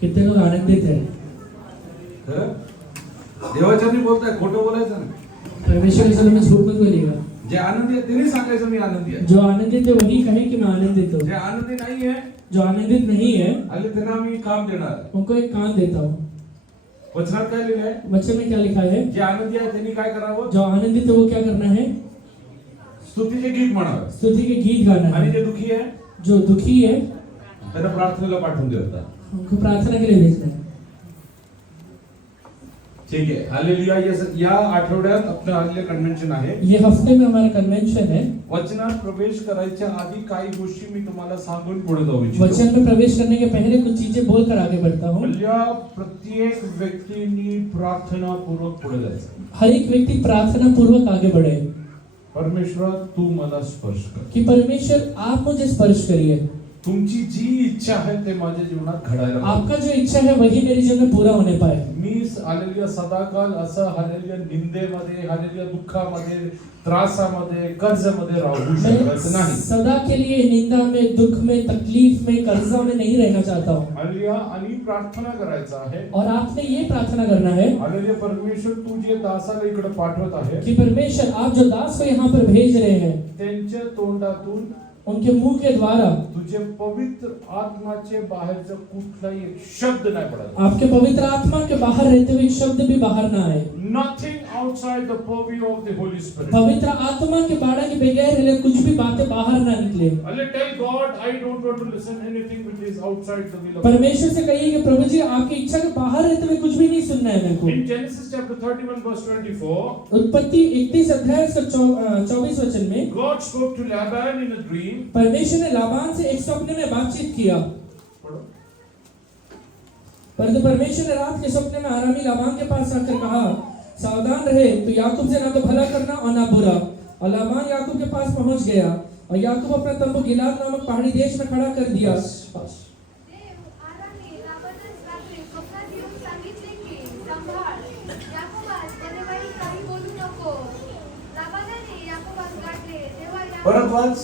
कितने लोग आनंदित हैं? खरं देवाच्या मी बोलताय, खोटं बोलायचं नाही. परमेश्वर के में झूठ मत बोलिएगा. जे आनंदी आहे त्यांनी सांगायचं मी आनंदी आहे. जो आनंदित है वही कहे कि मैं आनंदित हूँ. जे आनंदी नाही आहे जो आनंदित नहीं है अगले त्यांना मी काम देणार. उनको एक काम देता हूँ. वचनात काय लिहिलंय? वचन में क्या लिखा है? जे आनंदी आहे त्यांनी काय करावं? जो आनंदित है वो क्या करना है? स्तुतीचे गीत म्हणावे. स्तुति के गीत गाना आणि है. जे दुखी आहे जो दुखी है त्यांना प्रार्थनेला पाठवून देतात. उनको प्रार्थना के लिए भेजना है. ठीक आहे. हालेलुया. या आठवड्यात आपलं आलेले कन्व्हेन्शन आहे. ये हफ्ते में हमारा कन्वेंशन है. वचनात प्रवेश करायच्या आधी काही गोष्टी मी तुम्हाला सांगून पुढे जाऊ इच्छितो. वचन में प्रवेश करने के पहले कुछ चीजें बोलकर आगे बढ़ता हूँ. प्रत्येक व्यक्तींनी प्रार्थना पूर्वक पुढे जायचं. हर एक व्यक्ति प्रार्थना पूर्वक आगे बढ़े. परमेश्वर तू मला स्पर्श कर. कि परमेश्वर आप मुझे स्पर्श करिए. तुमची जी इच्छा आहे ते माझ्या जीवनात घडायला पाहिजे. आपका जो इच्छा है वही मेरे जीवन में पूरा होने पाए. मी हालेलुया सदाकाल असं हालेलुया निंदेमध्ये, हालेलुया दुःखामध्ये, त्रासामध्ये, कर्जामध्ये राहू शकत नाही. सदा के लिए निंदा में, दुख में, तकलीफ में, कर्जा में नहीं रहना चाहता हूँ. हालेलुया. आणि प्रार्थना करायचं आहे. और आपने ये प्रार्थना करना है हालेलुया. परमेश्वर तू जे दासाला इकडे पाठवत आहे कि परमेश्वर आप जो दास को यहाँ पर भेज रहे हैं त्यांच्या तोंडातून उनके मुंह के द्वारा तुझे पवित्र आत्माचे बाहेरचा कुठलाही एक शब्द नाही पडत. आपके पवित्र आत्मा के बाहर रहते हुए एक शब्द भी बाहर ना आए. Nothing outside the purview of the Holy Spirit. पवित्र आत्मा के बाड़ा के बगैर कुछ भी बातें बाहर ना निकले. Tell God, I don't want to listen anything which is outside the will of God. परमेश्वर से कहिए कि प्रभु जी आपकी इच्छा के बाहर रहते हुए कुछ भी नहीं सुनना है मेरे को. In Genesis chapter 31 verse 24, उत्पत्ति 31 अध्याय इसका 24 वचन में God spoke to Laban in a dream. परमेश्वर ने लाबान से एक स्वप्न में बातचीत किया. परंतु परमेश्वर ने रात के स्वप्न में आरामी लाबान के पास आकर कहा, सावधान रहे, तो याकूब से ना तो भला करना और ना बुरा. और लाबान याकूब के पास पहुंच गया और याकूब अपना तंबू गिलाद नामक पहाड़ी देश में खड़ा कर दिया. परत वाच.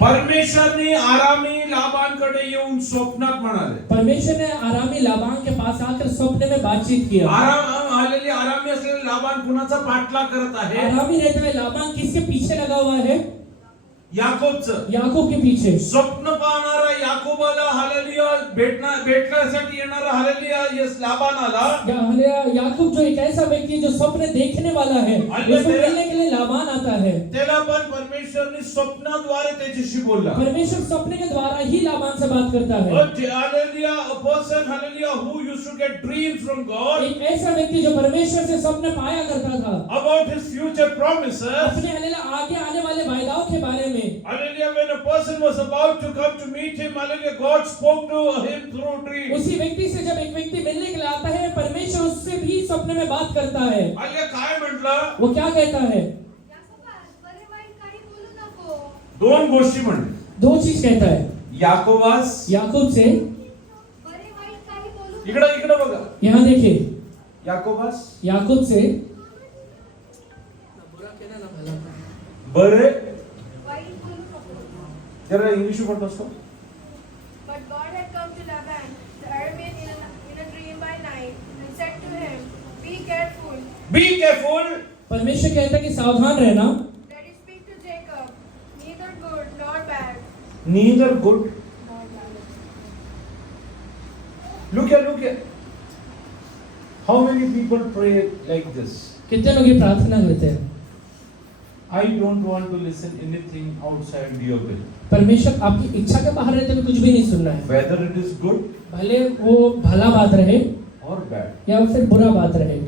परमेश्वरने आरामी लाबानकडे येऊन स्वप्नात म्हणाले. परमेश्वर ने आरामी लाबान के पास आकर स्वप्न में बातचीत किया. आरामी असलेले लाबान कुणाचा पाठलाग करत आहे? आरामी रहते हुए लाबान किसके पीछे लगा हुआ है? याकूबचं. याकूब के पीछे. स्वप्न पाहणारा याकूबला हालेलुया भेटण्यासाठी येणारा हालेलुया यस लाबानाला. याकूब जो एक ऐसा व्यक्ति जो स्वप्न देखने वाला है, उसको मिलने के लिए लाबान आता है. त्याला पण परमेश्वरने स्वप्नाद्वारे त्याच्याशी बोलला. परमेश्वर स्वप्न के द्वारा ही लाबान से बात करता है. Hallelujah. A person hallelujah who used to get dreams from God. एक ऐसा व्यक्ति जो परमेश्वर से स्वप्न पाया करता था about his future promises. अपने हालेलुया आगे आने वाले वायदाओं के बारे में. Hallelujah. When a person was about to come to meet him, hallelujah, God spoke to him through dreams. उसी व्यक्ति से जब एक व्यक्ति मिलने के लिए आता है, परमेश्वर उससे भी स्वप्न में बात करता है. हल्ल्या काय म्हटलं? वो क्या कहता है? दोन गोष्टी म्हणले. दो चीज कहता है. याकोबास याकूब से, इकडे बघा. यहाँ देखिए, याकोबास याकूब से बरे जरा इंग्लिश पढ़ता उसको. But God had come to Laban, the Aramean, in a dream by night, and said to him, Be careful. Be careful. परमेश्वर कहता है कि सावधान रहना. That you speak to Jacob, neither good nor bad. Neither good. Look at. How many people pray like this? कितने लोग ये प्रार्थना करते हैं? I don't want to listen anything outside your will. परमेश्वर आपकी इच्छा के बाहर रहते हुए कुछ भी नहीं सुनना है. Whether it is good भले वो भला बात रहे or bad. या फिर बुरा बात रहे.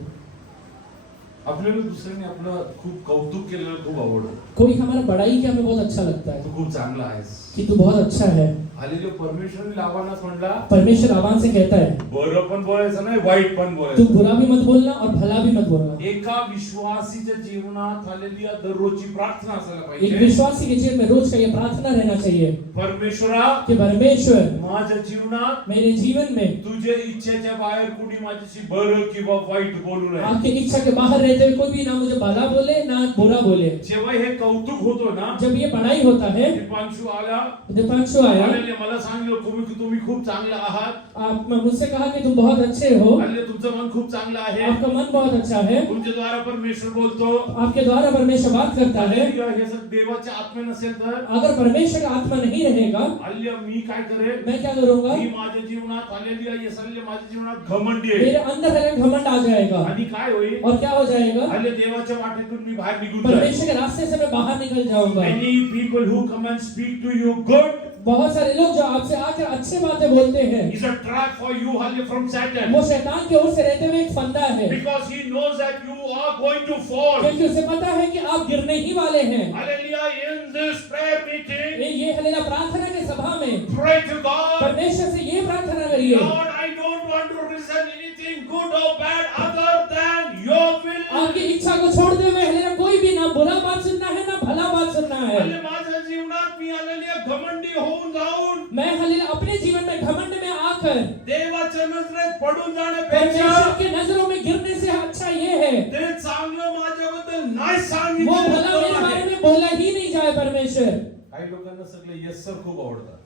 आपल्याला दुसऱ्याने आपलं खूप कौतुक केलेलं खूप आवडतं. कोई हमारा बड़ाई किया हमें बहुत अच्छा लगता है तू खूप चांगला आहेस. कि तू बहुत अच्छा है. हालेलुया. परमेश्वरने लाबानास म्हणला, परमेश्वर लाबान से कहता है बरं पण बोलायचं नाही, वाईट पण तू बोलायचं. बुरा भी मत बोलना और भला भी मत बोलना. एका विश्वासीच्या जीवनात हालेलुया दररोजची प्रार्थना असायला एक पाहिजे. विश्वासी के जीवन में रोज का ये प्रार्थना रहना चाहिए परमेश्वरा, कि परमेश्वर माझ्या जीवनात मेरे जीवन में तुझे इच्छेच्या बाहेर कुणी माझ्याशी बरं किंवा वाईट बोलू नये. आपकी इच्छा के बाहर रहते हुए कोई भी ना मुझे भला बोले ना बुरा बोले। जेव्हा हे कौतुक होतो ना, जब ये बड़ाई होता है, दीपांशु आला, दीपांशु आया, हालेलुया, मला सांगितलं तुम्ही खूप चांगला आहात, आप मुझसे कहा कि तुम बहुत अच्छे हो, हालेलुया, तुमचं मन खूप चांगलं आहे, आपका मन बहुत अच्छा है, तुमच्या द्वारा परमेश्वर बोलतो, आपके द्वारा परमेश्वर बात करता है। हालेलुया, हे सगळं देवाच्या आत्मे नसेल तर अगर परमेश्वर का आत्मा नहीं रहेगा, हालेलुया, मी काय करेन, मैं क्या करूंगा? मी माझ्या जीवनात, हालेलुया, येसल्य माझ्या जीवनात घमंडी आहे, मेरे अंदर है घमंड आ जाएगा, आणि काय होईल, और क्या हो जाएगा? हालेलुया, देवाच्या वाटेतून मी बाहेर निघून जाईन। परमेश्वर के रास्ते से मैं बाहर निकल जाऊंगा। Many people who come and speak to you good बहुत सारे लोग जो आपसे आकर अच्छी बातें बोलते हैं, is a trap for you, hallelujah, from Satan, वो शैतान की ओर से रहते हुए एक फंदा है, because he knows that you are going to fall, क्योंकि उसे पता है कि आप गिरने ही वाले हैं। hallelujah, in this prayer meeting, ये हल्लेलुया प्रार्थना के सभा में pray to God, परमेश्वर से ये प्रार्थना करिए, Lord, I don't want to listen anything good or bad other than your will, आपकी इच्छा को छोड़ते हुए हल्लेलुया कोई भी ना बुरा बात सुनना है ना भला बात सुनना है। हल्लेलुया, माझ्या जीवनात मी हालेलुया घमंडी होऊन जाऊन मैं हल्लेलुया अपने जीवन में घमंड में आकर देवाच्या नजरेत पडून परमेश्वर जाण्यापेक्षा की नजरों में गिरने से अच्छा ये है, ते चांगलं माझ्याबद्दल नाही वो भला मेरे बारे सांगितलं। में बोला ही नहीं जाए परमेश्वर। काही लोकांना सगळे येस सर खूप आवडतात,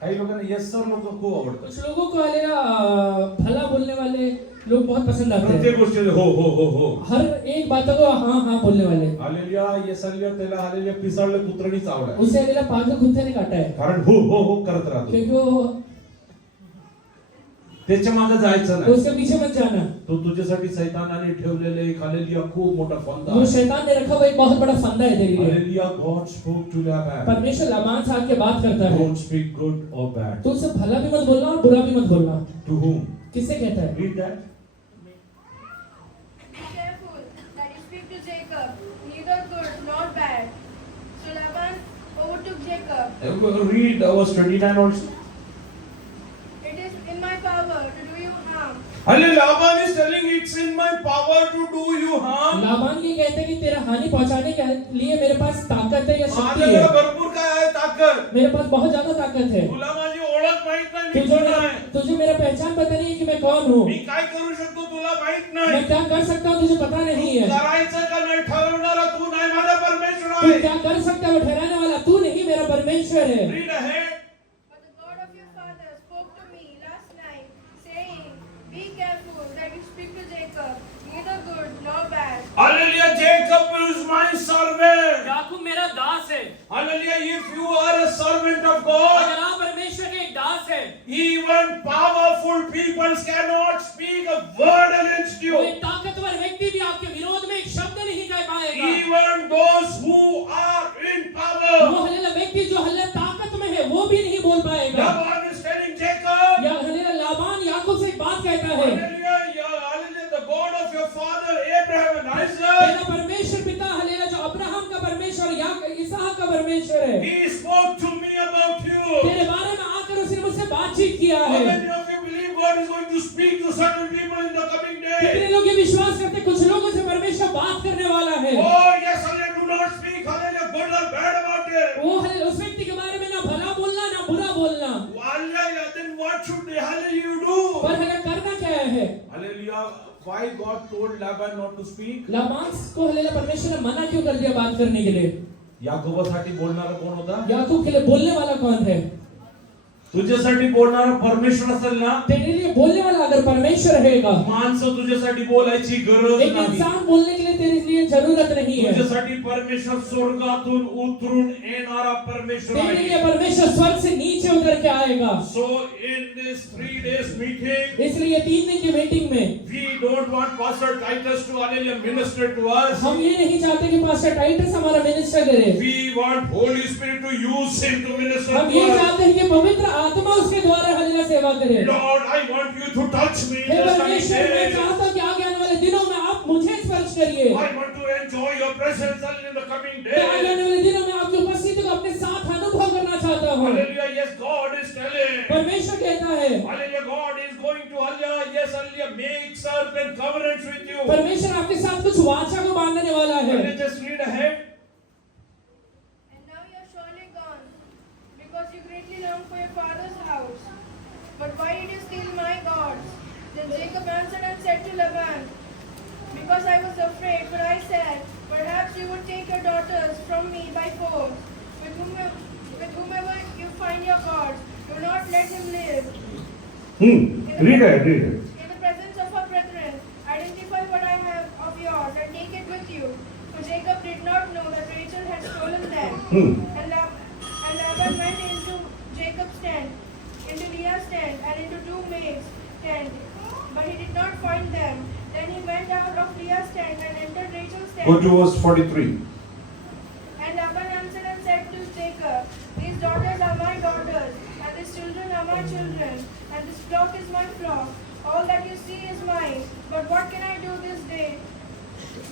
काही लोकांना येस सर लोक खूप आवडतात, कुछ लोगों को हल्लेलुया भला बोलने वाले लोग बहुत पसंद आते हैं, प्रत्येक गोष्टीत हो हो हो हो, हर एक बातों को हाँ हाँ बोलने वाले। हालेलुया, येसल्य त्याला हालेलुया पिसाळलं कुत्र्यानीच आवडलं, उसे हल्लेलुया पागल कुत्ते ने काटा है, कारण हो हो हो करत राहतो, क्योंकि वो त्याच्या मागे जायचं नाही, उसके पीछे मत जाना, तो तुझ्यासाठी सैतानाने ठेवलेले एक हालेलुया खूप मोठा फंदा वो आहे। शैतान ने रखा हुआ एक बहुत बड़ा फंदा है तेरे लिए। Hallelujah, God spoke to Laban, परमेश्वर लाबान से आके बात करता है, don't speak good or bad, तो उससे भला भी मत बोलना और बुरा भी मत बोलना। to whom? किससे कहता है? Read that. Be careful that you speak to Jacob, neither good nor bad. So Laban overtook Jacob. Read verse 29 also. It is in my power to do you harm. Hallelujah, Laban is telling it's in my power to do you harm. Laban ये कहते हैं कि तेरा हानि पहुंचाने के लिए मेरे pass ताकत है या शक्ति माझ्याकडे है, भरपूर काय आहे ताकद, मेरे पास बहुत ज्यादा ताकत है। तुला माझी ओळख माहित नाही मी कोण आहे, तुझे मेरा पहचान पता नहीं है कि मैं कौन हूँ, मी काय करू शकतो तुला माहित मैं नाही, क्या कर सकता हूँ तुझे पता नहीं है, करायचं का नाही ठरवणारा तू नाही, माझा परमेश्वर तू आहे। क्या कर सकता है वो ठहराने वाला तू नहीं, मेरा परमेश्वर है। Read ahead. But the God of your father spoke to me last night, saying, be careful that you speak to Jacob, neither good nor bad. Hallelujah, Jacob is my servant. Yakub मेरा दास है, Hallelujah, if you are a servant of God, अगर आप परमेश्वर के एक दास है, even powerful people cannot speak a word against you. कोई ताकतवर व्यक्ति भी आपके विरोध में एक शब्द नहीं कह पाएगा। Even those who are in वो power. हल्लेलुया व्यक्ति जो हल्लेलुया ताकत में है वो भी नहीं बोल पाएगा। Laban is telling Jacob, या हल्लेलुया लाबान याकूब से एक बात कहता है, Hallelujah, hallelujah, the God of your father Abraham and Isaac, तेरा परमेश्वर पिता हल्लेलुया जो अब्राहम का परमेश्वर या इसहाक का परमेश्वर है, he spoke to me about you. तेरे बारे में आकर उसने मुझसे बातचीत किया How है। many of you believe God is going to speak to certain people in the coming कितने day? लोग ये विश्वास करते हैं, कुछ लोगों से परमेश्वर बात करने वाला है, Oh yes, hallelujah, do not speak, hallelujah, good or bad about it. वो हल्लेलुया उस व्यक्ति के बारे में ना भला बोलना ना बुरा बोलना, Hallelujah, then what should they, hallelujah, you do? Per hallelujah करना क्या है? Hallelujah, why God told Laban not to speak? Laban को हल्लेलुया परमेश्वर ने मना क्यों कर दिया बात करने के लिए? याकोबासाठी बोलणारा कोण होता? याकूब के लिए बोलने वाला कौन है? तुझ्यासाठी बोलणारा परमेश्वर असेल ना, तेरे लिए बोलने वाला अगर परमेश्वर रहेगा, माणसं तुझ्यासाठी बोलायची गरज एक नाही. इंसान बोलने के लिए तेरे लिए जरूरत नहीं है। तुझ्यासाठी परमेश्वर स्वर्गातून उतरून येणारा परमेश्वर तेरे लिए आहे. परमेश्वर स्वर्ग से नीचे उतर के आएगा। So in this 3 days meeting, इसलिए 3 दिन की मीटिंग में we don't want Pastor Titus to hallelujah minister to us. हम ये नहीं चाहते कि पास्टर टाइटस हमारा मिनिस्टर करे, We want Holy Spirit to use him to minister हम to ये us. चाहते हैं कि पवित्र आत्मा उसके द्वारा हल्लेलुया सेवा करे। Lord, I want you to touch me in हे this coming परमेश्वर, मैं day. चाहता हूँ कि आगे आने वाले दिनों में आप मुझे स्पर्श करिए। I want to enjoy your presence in the coming मैं आगे day. आने वाले दिनों में आपकी उपस्थिति को अपने साथ अनुभव करना चाहता हूँ। Hallelujah, yes, God is telling. परमेश्वर कहता है, Hallelujah, God is going to hallelujah, yes, hallelujah, make certain covenants with you. परमेश्वर आपके साथ कुछ वाचा को बांधने वाला है। Hallelujah, just read ahead. And now you are surely gone, because you greatly long for your father's house. But why did you steal my gods? Then Jacob answered and said to Laban, because I was afraid, for I said, perhaps you would take your daughters from me by force. With whomever you find your God, do not let him live. Read it. In the presence of our brethren, identify what I have of yours and take it with you. For Jacob did not know that Rachel had stolen them. And Laban went into Jacob's tent, into Leah's tent, and into two maids' tent. But he did not find them. Then he went out of Leah's tent and entered Rachel's tent. Go to verse 43. And Laban answered and said to Jacob, these daughters are my daughters, and these children are my children, and this flock is my flock. All that you see is mine. But what can I do this day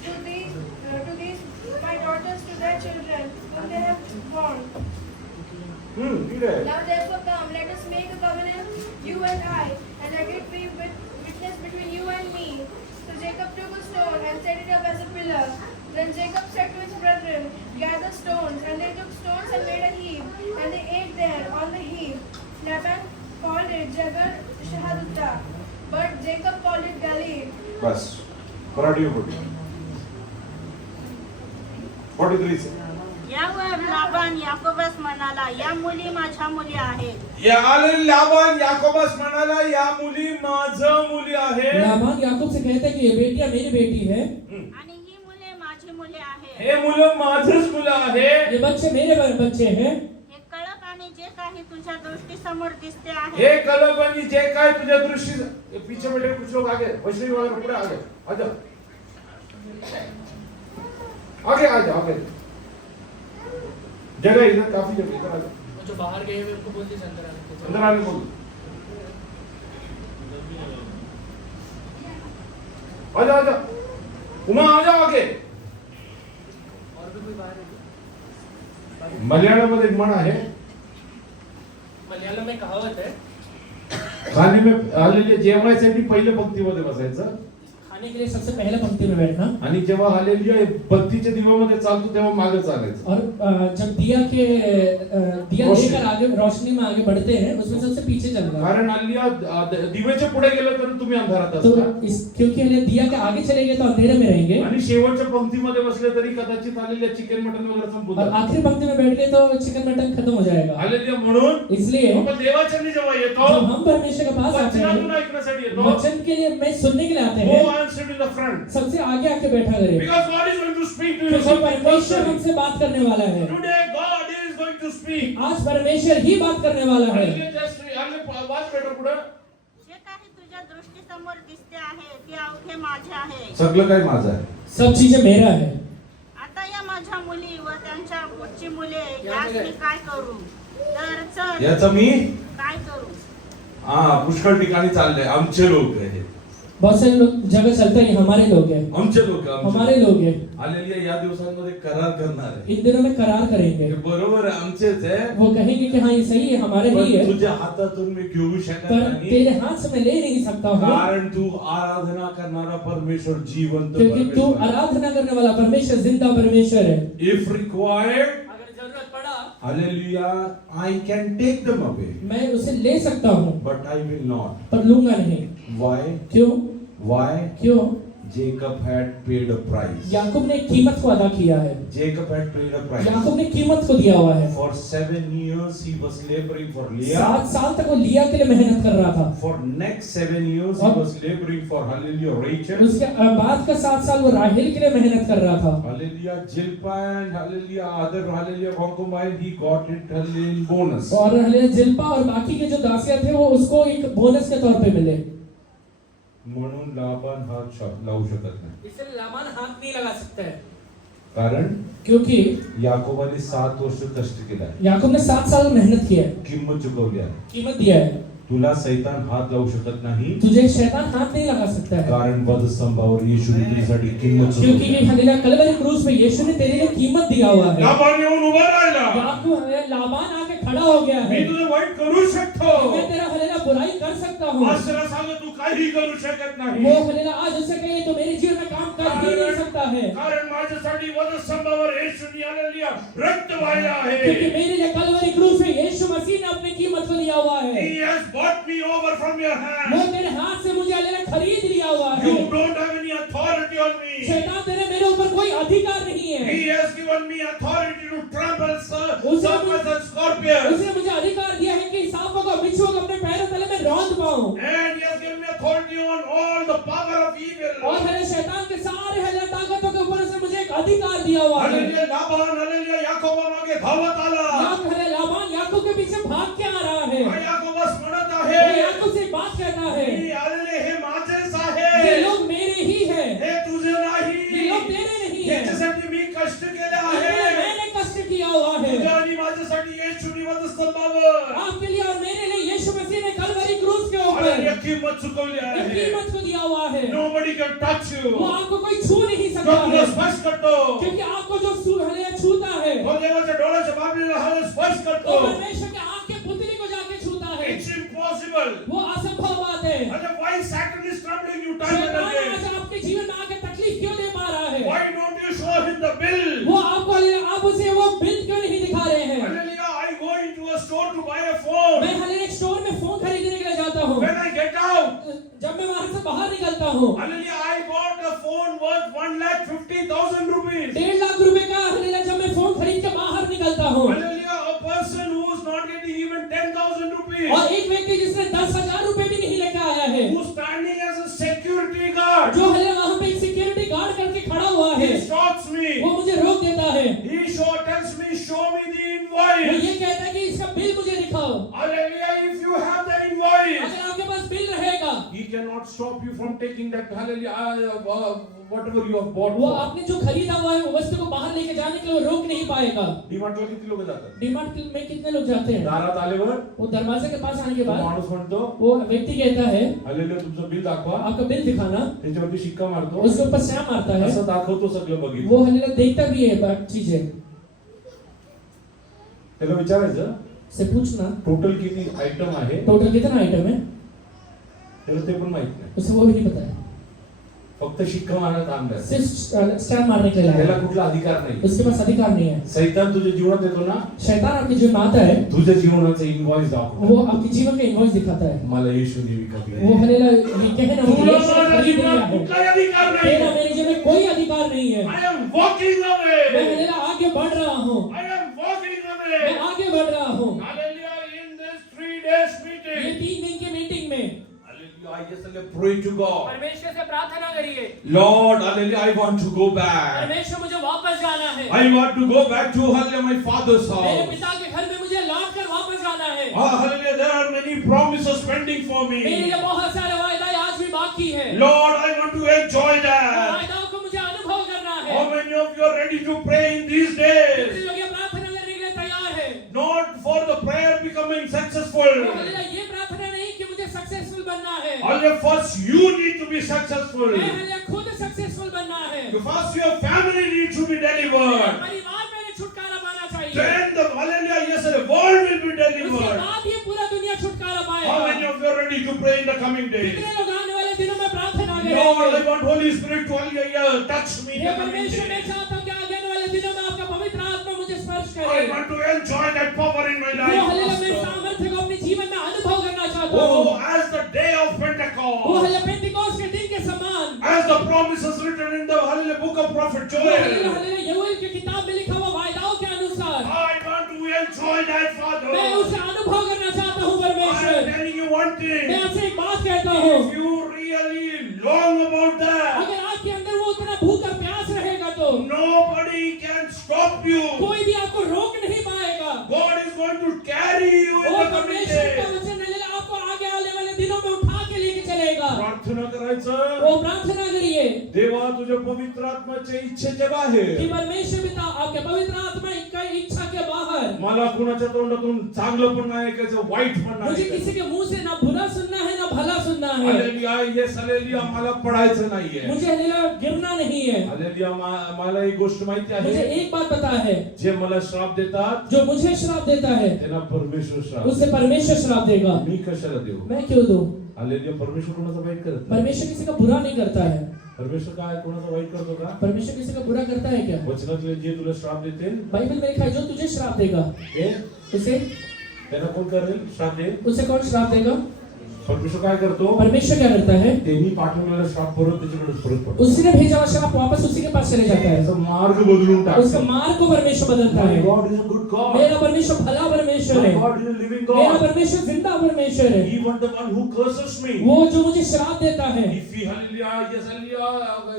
to these my daughters, to their children, whom they have borne? Read it. Now therefore come, let us make a covenant, you and I, and let it be witness between you and me. So Jacob took a stone and set it up as a pillar. Then Jacob said to his brethren, gather stones. And they took stones and made a heap, and they ate there on the heap. Laban called it Jegar Shahadutah, but Jacob called it Galeed. बस मराठी बोल 43 से यावर लाबान याकोबस म्हणाला या मुली माझ्या मुली आहेत लाबान याकोबस म्हणाला या मुली माझं मुली आहे लाबान याकूब से कहता है कि ये बेटियां मेरी बेटी है आणि ही मुले माझी मुले आहेत हे मुलं माझंच मुलं आहे ये बच्चे मेरे बच्चे हैं हे कळप आणि जे काही तुझ्या दृष्टी समोर दिसते आहे हे कलबनी जे काय तुझ्या दृष्टी पीछे बैठे कुछ लोग आगे वैष्णवी वगैरह पूरे आगे आजा आगे जगह इधर काफी जगह इधर आजा वो जो बाहर गए हुए उनको बोल दीजिए अंदर अंदर आने बोल आजा उमा आजा आगे और भी कोई बाहर है मल्याळम मध्ये एक म्हण आहे मलयालम में कहावत है खाली में आलेले जेवणासाठी पहिल्या पंक्तीमध्ये बसायचं खाने के लिए सबसे पहले पंक्ति में बैठना आणि जेव्हा हालेलुया बत्तीच्या दिव्यामध्ये चालतो तेव्हा मागे चालायचं और जब दिया लेकर आगे रोशनी में आगे बढ़ते हैं उसमें सबसे पीछे चलना कारण हल्लिया दिव्याच्या पुढे गेलं तर तुम्ही अंधारात तो असता क्योंकि हल्ले दिया के आगे चले गए तो अंधेरे में रहेंगे आणि शेवटच्या पंक्तीमध्ये बसले तरी कदाचित आलेल्या चिकन मटन वगैरे संपून और आखिरी पंक्ति में बैठ गए तो चिकन मटन खत्म हो जाएगा हालेलुया म्हणून इसलिए आपण देवाच्या जेव्हा येतो जब हम परमेश्वर के पास आते वचनातून हैं ऐकण्यासाठी येतो वचन के लिए मैं सुनने के लिए आते वो हैं आन्सर इन द फ्रंट सबसे आगे आके बैठा करें because God is going to speak to you क्योंकि परमेश्वर हमसे बात करने वाला है today God is going to speak आज परमेश्वर ही बात करने वाला है हालेलुया जस्ट हालेलुया वाच बेटा पुढे जे काही तुझ्या दृष्टी समोर दिसते आहे ते अवघे माझे आहे सगळं काही माझं आहे सब चीजें मेरा है आता या माझ्या मुली व त्यांच्या पुढची मुले यास मी काय करू तर चल याचं मी काय करू पुष्कळ ठिकाणी चाललंय आमचे लोक आहेत बहुत सारे लोग जगह चलते हैं हमारे लोग हैं आमचे लोक हमारे लोग हैं हालेलुया या दिवसांमध्ये करार करणार आहे इन दिनों में करार करेंगे हे बरोबर आहे आमचेच आहे वो कहेंगे कि हाँ ये सही है हमारे ही पण है तुझ्या हातातून मी घेऊ शकत पर नाही तेरे हाथ से मैं ले नहीं सकता हूँ कारण तू आराधना करणारा परमेश्वर जिवंत क्योंकि तू परमेश्वर आहे. आराधना करने वाला परमेश्वर जिंदा परमेश्वर है If required, अगर जरूरत पड़ा hallelujah, I can take them away, मैं उसे ले सकता हूँ but I will not. पर लूंगा नहीं Why? क्यों Why? क्यों Jacob had paid a price. Yakub ने कीमत को अदा किया है Jacob had paid a price. Yakub ने कीमत को दिया हुआ है For 7 years he was laboring for Leah. 7 साल तक वो लिया के लिए मेहनत कर रहा था For next 7 years he was laboring for hallelujah Rachel. उसके बाद का 7 साल वो राहेल के लिए मेहनत कर रहा था Hallelujah Jilpah and hallelujah other hallelujah concubine he got it hallelujah bonus. और हले जिल्पा और बाकी के जो दासियां थे वो उसको एक बोनस के तौर पे मिले म्हणून लाबान हात लावू शकत नाही इसलिए लाबान हाथ नहीं लगा सकता है कारण क्योंकि याकोबाने 7 वर्ष कष्ट केलाय याकूब ने 7 साल मेहनत किया है किंमत चुकवली आहे कीमत दिया है तुला सैतान हात लावू शकत नाही तुझे शैतान हाथ नहीं लगा सकता है कारण वधस्तंभावर येशूने तुझ्यासाठी किंमत क्योंकि चुकवली ये हलेला कलवरी क्रूस पे यीशु ने तेरे लिए कीमत दिया हुआ है लाबान येऊन उभा राहिला याकूब लाबान आके खड़ा हो गया है मी तुझं वाईट करू शकतो मैं तेरा हलेला बुराई कर सकता हूँ आज त्याला सांग तू काही करू शकत नाही वो हलेला आज उससे कहे तो मेरे जीवन में काम कर ही नहीं सकता है कारण माझ्यासाठी वधस्तंभावर येशूने हालेलुया रक्त वाहिला आहे क्योंकि मेरे लिए कलवरी क्रूस पे यीशु मसीह ने अपनी कीमत को लिया हुआ है He has bought me over from your वो hand. तेरे हाथ से मुझे हालेलुया खरीद लिया हुआ है। You don't have any authority on me. शैतान तेरे मेरे ऊपर कोई अधिकार नहीं है। He has given me authority to trample उसने serpents and scorpions. उसने मुझे अधिकार दिया है कि सांपों को बिच्छुओं को अपने पैरों तले में रौंद पाऊं। And he has given me authority on all the power of evil. और हरे शैतान के सारे हले ताकतों के ऊपर उसने मुझे एक अधिकार दिया हुआ है। Hallelujah, Laban, hallelujah, याकोबा मागे धावत आला. हरे लाबान याकूब के पीछे भाग के आ रहा है। हा याकोबस म्हणत वो आहे, याकूब से बात कहता है, की hallelujah, हे माझेच ये आहे. लोग मेरे ही है, हे तुझे ये नाही. लोग तेरे नहीं है। याच्यासाठी मी कष्ट केले इसलिए आहे. मैंने कष्ट किया हुआ है तुझ्या आणि माझ्यासाठी येशूनी वधस्तंभावर आपके लिए और मेरे लिए। यीशु मसीह ने कलवरी क्रूस के hallelujah, ऊपर किंमत चुकवली एक आहे. कीमत को दिया हुआ है। Nobody can touch you. वो आपको कोई छू नहीं जो सकता तुला है, स्पर्श करतो, क्योंकि आपको जो हले छूता है तो देवाच्या डोळ्याच्या बाबलीला हवे स्पर्श वो करतो. परमेश्वर के आँख के पुतली को जाके छूता है। It's impossible. वो असंभव बात है। And why Satan is troubling you time and शैतान again? आज आपके जीवन में आके तकलीफ क्यों दे पा रहा है? Why don't you show him the bill? वो आपको आप उसे वो बिल क्यों नहीं दिखा रहे हैं? Hallelujah, I go into a store to buy a phone. मैं हले एक स्टोर में फोन खरीदने के लिए जाता हूँ। When I get out, जब मैं वहां से बाहर निकलता हूँ, hallelujah, I bought a phone worth 1,50,000 rupees. 1.5 lakh रुपए का हले जब मैं फोन खरीद के बाहर निकलता हूँ, Hallelujah, a person who is not getting even 10,000 rupees, और एक व्यक्ति जिसने 10,000 रुपए भी नहीं लेकर आया है, who's standing as a security guard, जो हले वहां पे एक सिक्योरिटी गार्ड करके खड़ा हुआ है, he stops me. वो मुझे रोक देता है। Tells me, show me the वो invoice. ये कहता है कि इसका बिल मुझे दिखाओ। Hallelujah, if you have the invoice, अगर आपके पास बिल रहेगा, he cannot stop you from taking that, hallelujah, whatever you have bought वो for. आपने जो खरीदा हुआ है वो वस्तु को बाहर लेके जाने के लिए वो रोक नहीं पाएगा। डीमार्टला किती लोक जातात? डिमांड में कितने लोग जाते हैं? दारात आल्यावर वो दरवाजे के पास आने के तो बाद माणूस म्हणतो, वो व्यक्ति कहता है, हल्लेलुया, तुमचं बिल दाखवा. आपका बिल दिखाना। त्याच्यावरती शिक्का मारतो. उसके ऊपर स्टैम्प मारता है, असं दाखवतो सगळं बघितलं. वो हल्लेलुया देखता भी है चीजें। त्याला विचारायचं से पूछना टोटल किती आयटम आहे, टोटल कितना आइटम है, त्याला ते पण माहित नाही. उसे वो भी नहीं पता है, फक्त शिक्का मारण्यात आमदार. सिर्फ स्टैम्प मारने के लिए त्याला है, कुठला अधिकार नाही. उसके पास अधिकार नहीं है। सैतान तुझ्या जीवनात येतो ना, शैतान आपके जीवन में आता है, तुझ्या जीवनाचं इनवॉइस दाखव. वो आपके जीवन का इनवॉइस दिखाता है। मला येशूने विकत वो हल्लेलुया ये कहना मुझे तुला यीशु ने माझ्या खरीद लिया जीवनात है। कुठलाही अधिकार नाही. तेरा मेरे जीवन में कोई अधिकार नहीं है। I am walking मैं away. हल्लेलुया आगे बढ़ रहा हूँ, I am walking मैं away. आगे बढ़ रहा हूँ। Hallelujah, in this 3 days ये meeting. 3 दिन की मीटिंग में Hallelujah, I just pray to God. परमेश्वर से प्रार्थना करिए, Lord, hallelujah, I want to go back. परमेश्वर मुझे वापस जाना है, I want to go back to hallelujah my father's मेरे house. पिता के घर में मुझे लौट कर वापस जाना है। Hallelujah, there are many promises pending for मेरे me. लिए बहुत सारे वायदे आज भी बाकी है। Lord, I want to enjoy Un that. वायदाओं को मुझे अनुभव करना है। How many of you are ready to pray in these days? कितने लोग ये प्रार्थना करने के लिए तैयार है? Not for the prayer becoming successful. तो हल्लेलुया ये प्रार्थना नहीं कि मुझे सक्सेसफुल बनना है, Hallelujah, first you need to be successful. मैं हल्लेलुया खुद सक्सेसफुल बनना है। First your family needs to be मेरे delivered. परिवार में छुटकारा पाना चाहिए, Then the hallelujah, yes, the world will be उसके delivered. बाद ये पूरा दुनिया छुटकारा How many पाएगा। of you are ready to pray in the coming days? कितने लोग आने वाले दिनों में प्रार्थना Lord, I करेंगे? want Holy Spirit to hallelujah touch me in हे the coming परमेश्वर, मैं days. चाहता हूँ कि आगे आने वाले दिनों में आपका पवित्र आत्मा मुझे स्पर्श I करे। want to enjoy that power in my वो हल्लेलुया मेरे life. सामर्थ्य को अपने जीवन में अनुभव करना चाहता Oh, हूँ। as the day of वो Pentecost, हल्लेलुया पेंटिकोस्ट के दिन के समान, as the promises written in the hallelujah book of prophet वो हल्लेलुया Joel, हल्लेलुया यहोवा की किताब में लिखा हुआ वायदाओं के अनुसार I want to enjoy that, Father. मैं उसे अनुभव करना चाहता हूँ। I am परमेश्वर, telling you one मैं thing. आपसे एक बात कहता हूँ, If you really long about that, अगर आपके अंदर वो उतना भूख और प्यास रहेगा तो nobody can stop you. कोई भी आपको रोक नहीं पाएगा। God is going to carry you in और the coming परमेश्वर का days. वचन हल्लेलुया आपको आगे आने वाले दिनों में उठा के लेके चलेगा। प्रार्थना करायचं. वो प्रार्थना करिए देवा तुझ्या पवित्र आत्म्याच्या इच्छेच्या कि बाहेर परमेश्वर पिता आपके पवित्र आत्मा की इच्छा के बाहर मला कुणाच्या तोंडातून चांगलं पण नाही ऐकायचं, वाईट पण नाही मुझे ऐकायचं. किसी के मुंह से ना बुरा सुनना है ना भला सुनना है। हालेलुया, येस हालेलुया, मला पडायचं नाहीये. मुझे हल्लेलुया गिरना नहीं है। हालेलुया, मला एक गोष्ट माहिती मुझे आहे, एक बात पता है, जे मला श्राप देतात जो मुझे श्राप देता है त्यांना परमेश्वर श्राप उससे देतो. परमेश्वर श्राप देगा। मी कशाला देऊ? मैं क्यों दूं? हालेलुया, परमेश्वर कोणाचं वाईट करत नाही. परमेश्वर किसी का बुरा नहीं करता है। परमेश्वर काय कोणाचं वाईट करतो का? परमेश्वर किसी का बुरा करता है क्या? वचनातले जे तुला श्राप देतील बाइबल में लिखा है जो तुझे श्राप देगा ते उसे त्यांना कोण करेल श्राप देईल उसे कौन श्राप देगा? परमेश्वर काय करतो परमेश्वर क्या करता है? त्यांनी पाठवलेला श्राप परत त्याच्याकडे परत पडतो उसने भेजा हुआ श्राप वापस उसी के पास चले जाता है। त्याचा मार्ग बदलून उसका टाकतो मार्ग को परमेश्वर बदलता है। God is a good God मेरा परमेश्वर भला परमेश्वर है। गॉड इज अ लिविंग मेरा गॉड परमेश्वर जिंदा परमेश्वर है। Even the one who curses me वो जो मुझे श्राप देता है, if he hallelujah yes hallelujah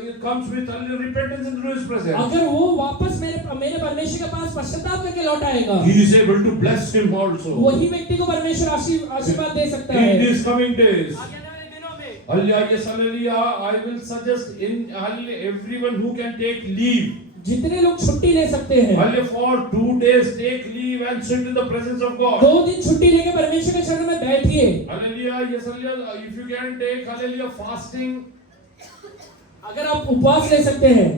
it comes with hallelujah repentance into his presence अगर वो वापस मेरे परमेश्वर के पास पश्चाताप करके लौट आएगा, he is able to bless him also वही व्यक्ति को परमेश्वर आशीर्वाद दे सकता in है। these coming days आने वाले दिनों में hallelujah yes hallelujah I will suggest in hallelujah everyone who can take leave जितने लोग छुट्टी ले सकते हैं, hallelujah for 2 days take leave and sit in the presence of God 2 दिन छुट्टी लेके परमेश्वर के चरणों में बैठिए। hallelujah yes hallelujah if you can take hallelujah fasting अगर आप उपवास ले सकते हैं,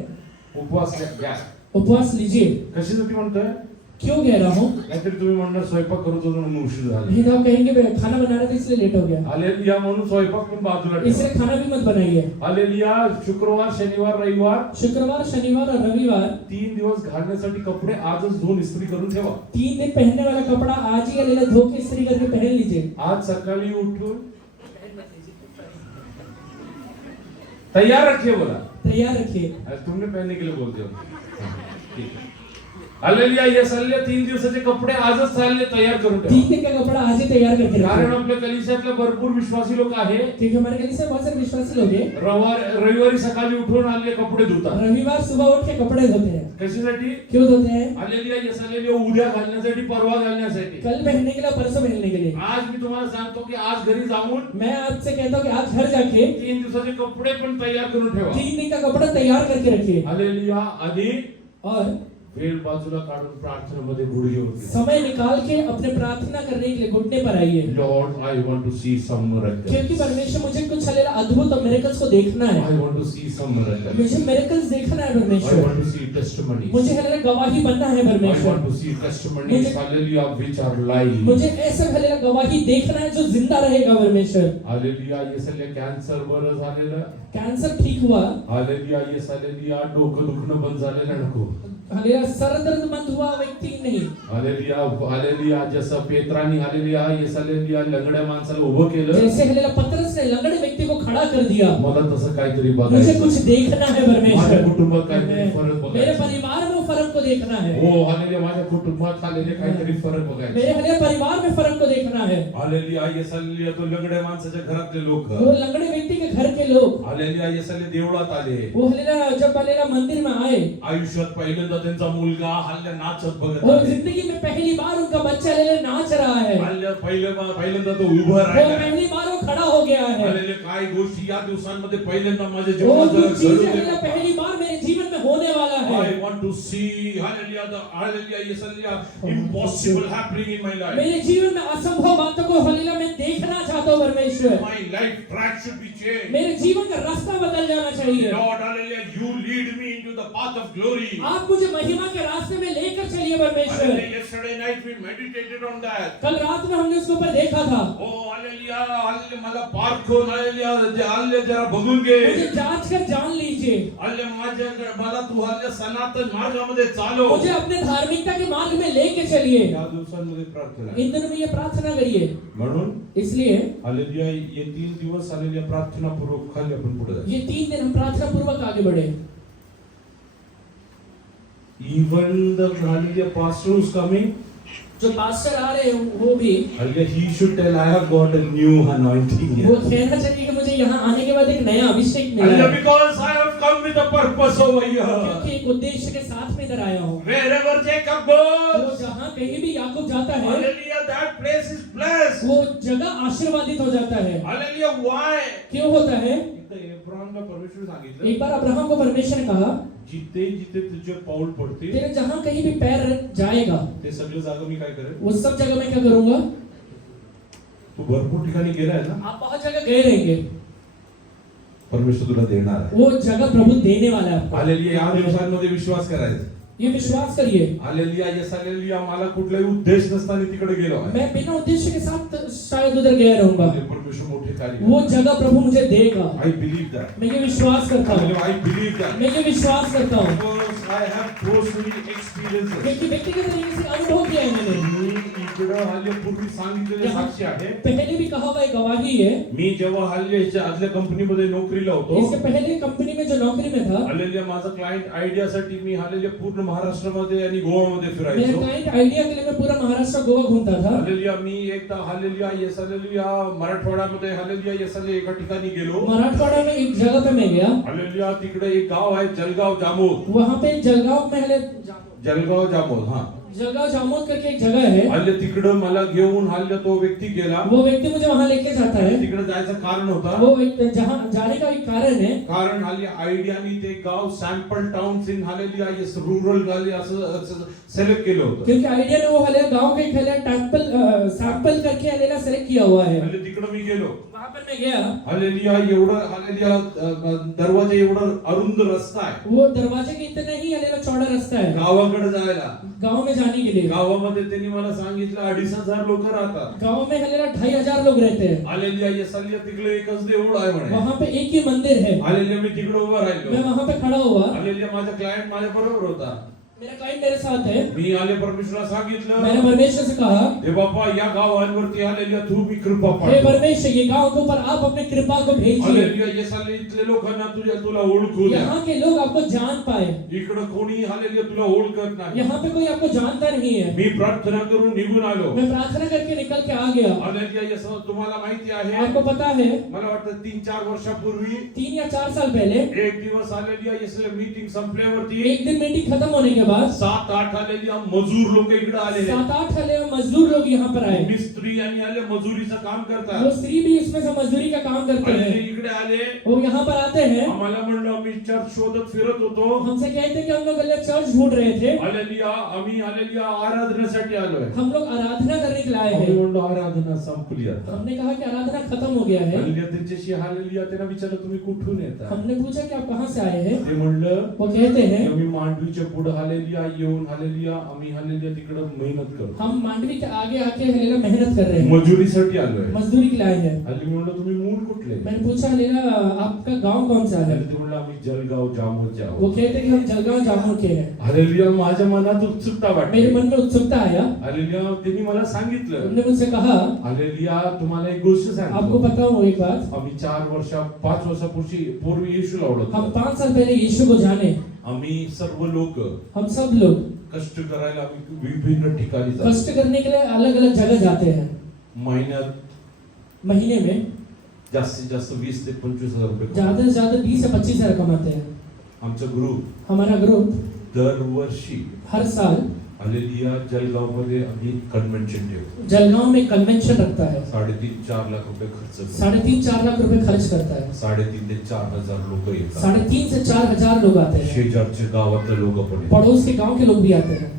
उपवास घ्या उपवास लीजिए। कशासाठी म्हणताय क्यों कह रहा हूँ? नाहीतर तुम्ही म्हणणार स्वयंपाक करत होतो म्हणून उशीर झाला नहीं तो आप कहेंगे मैं खाना बना रहा था इसलिए लेट हो गया, हालेलुया म्हणून स्वयंपाक पण बाजूला इसलिए ठेवा खाना भी मत बनाइए। हालेलुया शुक्रवार शनिवार रविवार शुक्रवार शनिवार और रविवार 3 दिवस घालण्यासाठी कपडे आजच धुवून इस्त्री करून ठेवा 3 दिन पहनने वाला कपड़ा आज ही ले धो के इस्त्री करके पहन लीजिए। आज सकाळी उठून तैयार रखिए बोला तैयार रखिए। आज तुमने पहनने के लिए बोलते हो ठीक है हालेलुया ये सल्ले 3 दिवसाचे कपडे आजच चालले तयार करून ठेवा 3 दिन का कपड़ा आज ही तैयार करके कारण रखिए, आपल्या कलिसियातले भरपूर विश्वासी लोक आहे क्योंकि हमारे गली से बहुत सारे विश्वासी लोग हैं, रविवारी सकाळी उठून आले कपडे धुतात रविवार सुबह उठ के कपड़े धोते हैं। कशासाठी क्यों धोते हैं? हालेलुया ये सल्ले उद्या घालण्यासाठी परवा घालण्यासाठी कल पहनने के लिए, परसों पहनने के लिए। आज मी तुम्हाला सांगतो की आज घरी जाऊन मैं आपसे कहता हूँ कि आज घर जाके 3 दिवसाचे कपडे पण तयार करून ठेवा 3 दिन का कपड़ा तैयार करके रखिए हालेलुया आणि और वेळ बाजूला काढून प्रार्थनेमध्ये गुडघे होते समय निकाल के अपने प्रार्थना करने के लिए घुटने पर आइए, Lord I want to see some miracle क्योंकि परमेश्वर मुझे कुछ हलेला अद्भुत और मिरेकल्स को देखना है। I want to see some miracle मुझे मिरेकल्स देखना है आई परमेश्वर। वांट टू सी टेस्टिमनी मुझे हलेला गवाही बनना है आई परमेश्वर। वांट टू सी टेस्टिमनी मुझे- हालेलुया व्हिच आर लाइव मुझे ऐसा हलेला गवाही देखना है जो जिंदा रहेगा परमेश्वर। हालेलुया ये सल्ले कॅन्सर बरं झालेलं कैंसर ठीक हुआ, हालेलुया ये हालेलुया डोकं दुखणं बंद झालेलं नको हलेला सर दर्द मत हुआ व्यक्ति नहीं, हालेलुया हालेलुया जसं पेत्रानी हालेलुया ये हालेलुया लंगड्या माणसाला उभं केलं जैसे हलेला पतरस ने लंगड़े व्यक्ति को खड़ा कर दिया। मला तसं काहीतरी मुझे बघायचं कुछ देखना है माझ्या परमेश्वर। कुटुंबात काहीतरी फरक मेरे बघायचा परिवार में वो फर्क को देखना है। हो हालेलुया माझ्या कुटुंबात हालेलुया काहीतरी फरक बघायचा मेरे हले परिवार में फर्क को देखना है। हालेलुया ये हालेलुया तो लंगड्या माणसाच्या घरातले लोक वो लंगड़े व्यक्ति के घर के लोग, हालेलुया ये हालेलुया देवळात आले वो हलेला जब हलेला मंदिर में आए आयुष्यात पहिल्यांदा त्यांचा मुलगा हल्ल्या नाचत बघत और आले. जिंदगी में पहली बार उनका बच्चा हलेला नाच रहा है, हल्ल्या पहिल्यांदा तो उभं वो राहिला पहली बार वो खड़ा हो गया है। हालेलुया काय गोष्टी या दिवसांमध्ये पहिल्यांदा माझ्या वो जीवनात कुछ जरा चीजें घडून हलेला पहली बार मेरे जीवन में होने वाला है। I want to see hallelujah the hallelujah yes hallelujah impossible happening in my life. मेरे जीवन में असंभव बातों को हलेला मैं देखना चाहता हूँ परमेश्वर। My life track should be changed. मेरे जीवन का रास्ता बदल जाना चाहिए। Lord hallelujah you lead me into the path of glory. आप मुझे महिमा के रास्ते में लेकर चलिए परमेश्वर। Hallelujah yesterday night we meditated on that. कल रात में हमने उसके ऊपर देखा था। Oh hallelujah hallelujah मला पारखून hallelujah hallelujah जरा बघून घे. मुझे जांच कर जान लीजिए, hallelujah मला तू hallelujah सनातन मार्गामध्ये चालव. मुझे अपने धार्मिकता के मार्ग में लेके चलिए। या दिवसांमध्ये प्रार्थना. इन दिनों में ये प्रार्थना करिए। म्हणून इसलिए hallelujah ये 3 दिवस hallelujah प्रार्थना पूर्वक खाली आपण पुढे जाऊ. ये 3 दिन हम प्रार्थना पूर्वक आगे बढ़े। Even the hallelujah pastor who's coming, जो पास्टर आ रहे हैं वो भी hallelujah, he should tell, I have got a new anointing वो here. कहना चाहिए कि मुझे यहाँ आने के बाद एक नया अभिषेक मिला Hallelujah, है, because I have come with a purpose over here. क्योंकि एक उद्देश्य के साथ में इधर आया हूँ। Wherever Jacob वो goes, जहाँ कहीं भी याकूब जाता है hallelujah, that place is blessed. वो जगह आशीर्वादित हो जाता है। Hallelujah, why? क्यों होता है? इथं अब्राहमला परमेश्वर सांगितलं, एक बार अब्राहम को परमेश्वर ने कहा जिथे जिथे तुझे पाऊल पडतील तेरे जहाँ कहीं भी पैर जाएगा ते सगळं जागा मी काय करेन. वो सब जगह मैं क्या करूंगा? तू भरपूर ठिकाणी गेलाय ना, आप बहुत जगह गए रहेंगे, परमेश्वर तुला देणार आहे. वो जगह प्रभु देने वाला है आपको। हालेलुया, या दिवसांमध्ये विश्वास करायचा. ये विश्वास करिए। हालेलुया, यस हालेलुया, मला कुठलाही उद्देश नसताना तिकडे गेलो आहे. मैं बिना उद्देश्य के साथ शायद उधर गया रहूंगा, परमेश्वर मोठे कार्य वो जगह प्रभु मुझे देगा। I believe that. मैं ये विश्वास करता हूँ, I believe that. मैं ये विश्वास करता हूँ, Because I have personally experiences. क्योंकि व्यक्तिगत तरीके से अनुभव किया है मैंने। मी इकडे एवढं हल्ली पूर्वी सांगितलेले साक्षी आहे. पहले भी कहा हुआ एक गवाही है. मी जेव्हा हल्लीच्या आदल्या कंपनीमध्ये नोकरीला होतो, इसके पहले कंपनी में जो नौकरी में था, हल्ली माझा क्लायंट आयडियासाठी मी हल्ली पूर्ण महाराष्ट्रामध्ये आणि गोवामध्ये मेरा फिरायचो. क्लाइंट आइडिया के लिए मैं पूरा महाराष्ट्र गोवा घूमता था. हल्लेलुया. मी एकदा हल्लेलुया येस हल्लेलुया मराठवाड्यामध्ये हल्लेलुया येस हल्ले एका ठिकाणी गेलो. मराठवाड़ा में एक जगह पे मैं गया. हल्लेलुया. तिकडे एक गाव आहे जलगाव जामोद. वहाँ पे जलगांव में जलगाव जामोद. हा जलगांव जामोद करके एक जगह है. हल्ले तिकडे मला घेऊन हल्ले तो व्यक्ती गेला. वो व्यक्ति मुझे वहाँ लेके जाता है. तिकडे जायचं कारण होता. वो जहाँ जाने का एक कारण है. कारण हल्ली आयडियानी ते गाव sample towns in hallelujah yes rural गाली असं सिलेक्ट केलं होतं. क्योंकि आइडिया ने वो हले गांव के हले सैंपल करके हलेला सेलेक्ट किया हुआ है. हल्ले तिकडे मी गेलो. वहाँ पर मैं गया. हल्लेलुया. एवढं हल्लेलुया दरवाजा एवढं अरुंद रस्ता आहे. वो दरवाजे के इतने ही हलेला चौड़ा रास्ता है गावाकडे जायला. गांव में जाने के लिए. गावामध्ये त्यांनी मला सांगितलं 2,500 लोक राहतात. गांव में हलेला 2,500 लोग रहते हैं. हालेलुया. येसालिया तिकडे एकच देऊळ आहे म्हणे. वहाँ पे एक ही मंदिर है. हालेलुया. मी तिकडे उभा मैं राहिलो. वहाँ पे खड़ा हुआ. हालेलुया. माझा क्लायंट माझ्या बरोबर होता. मेरा क्लाइंट मेरे साथ है. मी आले परमेश्वराला सांगितलं, मैंने परमेश्वर से कहा, हे बाप्पा या गावांवरती हालेलुया तू मी कृपा हे पाठव. परमेश्वर ये गांव के ऊपर आप अपने कृपा को भेजिए. हालेलुया. येसालिया इथले लोकांना तुला ओळखू द्या. यहाँ के लोग आपको जान पाए. इकडे कोणी हालेलुया तुला ओळखत नाही. यहाँ पे कोई आपको जानता नहीं है. मी प्रार्थना करून निघून आलो. मैं प्रार्थना करके निकल के आ गया. हालेलुया. येसा तुम्हाला माहिती आहे, आपको पता है मला वाटतं 3-4 वर्षापूर्वी 3 या 4 साल पहले एक दिवस हालेलुया येसले मीटिंग संपल्यावरती एक दिन मीटिंग खत्म होने के बाद 7-8 हालेलुया मजूर लोक इकडे आलेले. 7-8 हले मजदूर लोग यहाँ पर आए. मिस्त्री आणि आले मजुरीचं काम वो करतात. स्त्री भी इसमें से मजदूरी का काम करते आणि ते हैं. इकडे आले. वो यहाँ पर आते हैं. आम्हाला म्हणलं आम्ही चर्च शोधत फिरत होतो. हमसे कहते कि हम लोग गले चर्च ढूंढ रहे थे. हालेलुया. आम्ही हालेलुया आराधनेसाठी आलोय. हम लोग आराधना करने के लिए आए आम्ही हैं. म्हणलो आराधना संपली आता. हमने कहा कि आराधना खत्म हो गया है. हालेलुया. त्यांच्याशी हालेलुया. त्यांना विचारलं तुम्ही कुठून येता. हमने पूछा कि आप कहाँ से आए हैं. ते म्हणलं वो कहते हैं आम्ही मांडवीच्या पुढे हालेलुया येऊन हालेलुया आम्ही हालेलुया तिकडे मेहनत करतो. हम मांडवी के आगे आके हलेला मेहनत कर रहे हैं. मजुरीसाठी आलोय. मजदूरी के लिए आए हैं. हल्ली मी म्हणलं तुम्ही मूळ कुठले. मैंने पूछा हलेला आपका गांव कौन सा है. हल्ली ते म्हणलं आम्ही जलगाव जामोदचे वो आहोत. कहते कि हम जलगांव जामोद के हैं. हालेलुया. माझ्या मनात उत्सुकता मेरे वाटली. मन में उत्सुकता आया. हालेलुया. त्यांनी मला सांगितलं, उन्होंने मुझसे कहा, हालेलुया तुम्हाला एक गोष्ट आपको सांगतो. पता हो एक बात, आम्ही 5 वर्षापूर्वी येशूला हम ओळखतो. 5 साल पहले यीशु को जाने. आम्ही सर्व लोक हम सब लोग कष्ट करायला आम्ही विभिन्न ठिकाणी जातो. कष्ट करने के लिए अलग अलग जगह जाते हैं. महिन्यात महीने में जास्तीत जास्त 20 ते 25 हजार रुपये ज्यादा से ज्यादा 20 से 25 हजार कमाते हैं. आमचा ग्रुप हमारा ग्रुप दरवर्षी हर साल हालेलुया जलगाव मध्ये आम्ही कन्व्हेन्शन ठेवतो. जलगांव में कन्वेंशन रखता है. 3.5-4 लाख रुपये खर्च करतो. 3.5-4 लाख रुपए खर्च करता है. 3.5 ते 4 हजार लोक येतात. 3.5 से 4 हजार लोग आते हैं. शेजारचे गावातले लोक पण येतात. पड़ोस के गांव के लोग भी आते हैं.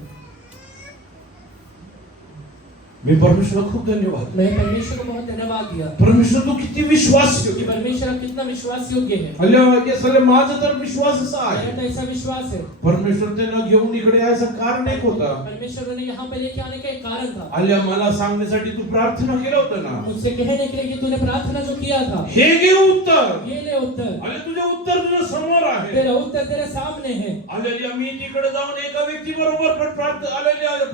मी परमेश्वराला खूप धन्यवाद. मैं परमेश्वर को बहुत धन्यवाद दिया परमेश्वर तू किती विश्वास कि परमेश्वर आप कितना विश्वास योग्य है. हल्ली माझा तर विश्वास असा आहे. मेरा तो ऐसा विश्वास है. परमेश्वर त्यांना घेऊन इकडे यायचं कारण एक होता. परमेश्वर ने यहाँ पे लेके आने का एक कारण था. हल्ली मला सांगण्यासाठी तू प्रार्थना केलं होतं ना. मुझसे कहने के लिए कि तूने प्रार्थना जो किया था, हे घे उत्तर. ये ले उत्तर. हल्ली तुझे उत्तर तुझ्या समोर आहे. तेरा उत्तर तेरे सामने है. हल्ली मी तिकडे जाऊन एका व्यक्ती बरोबर पण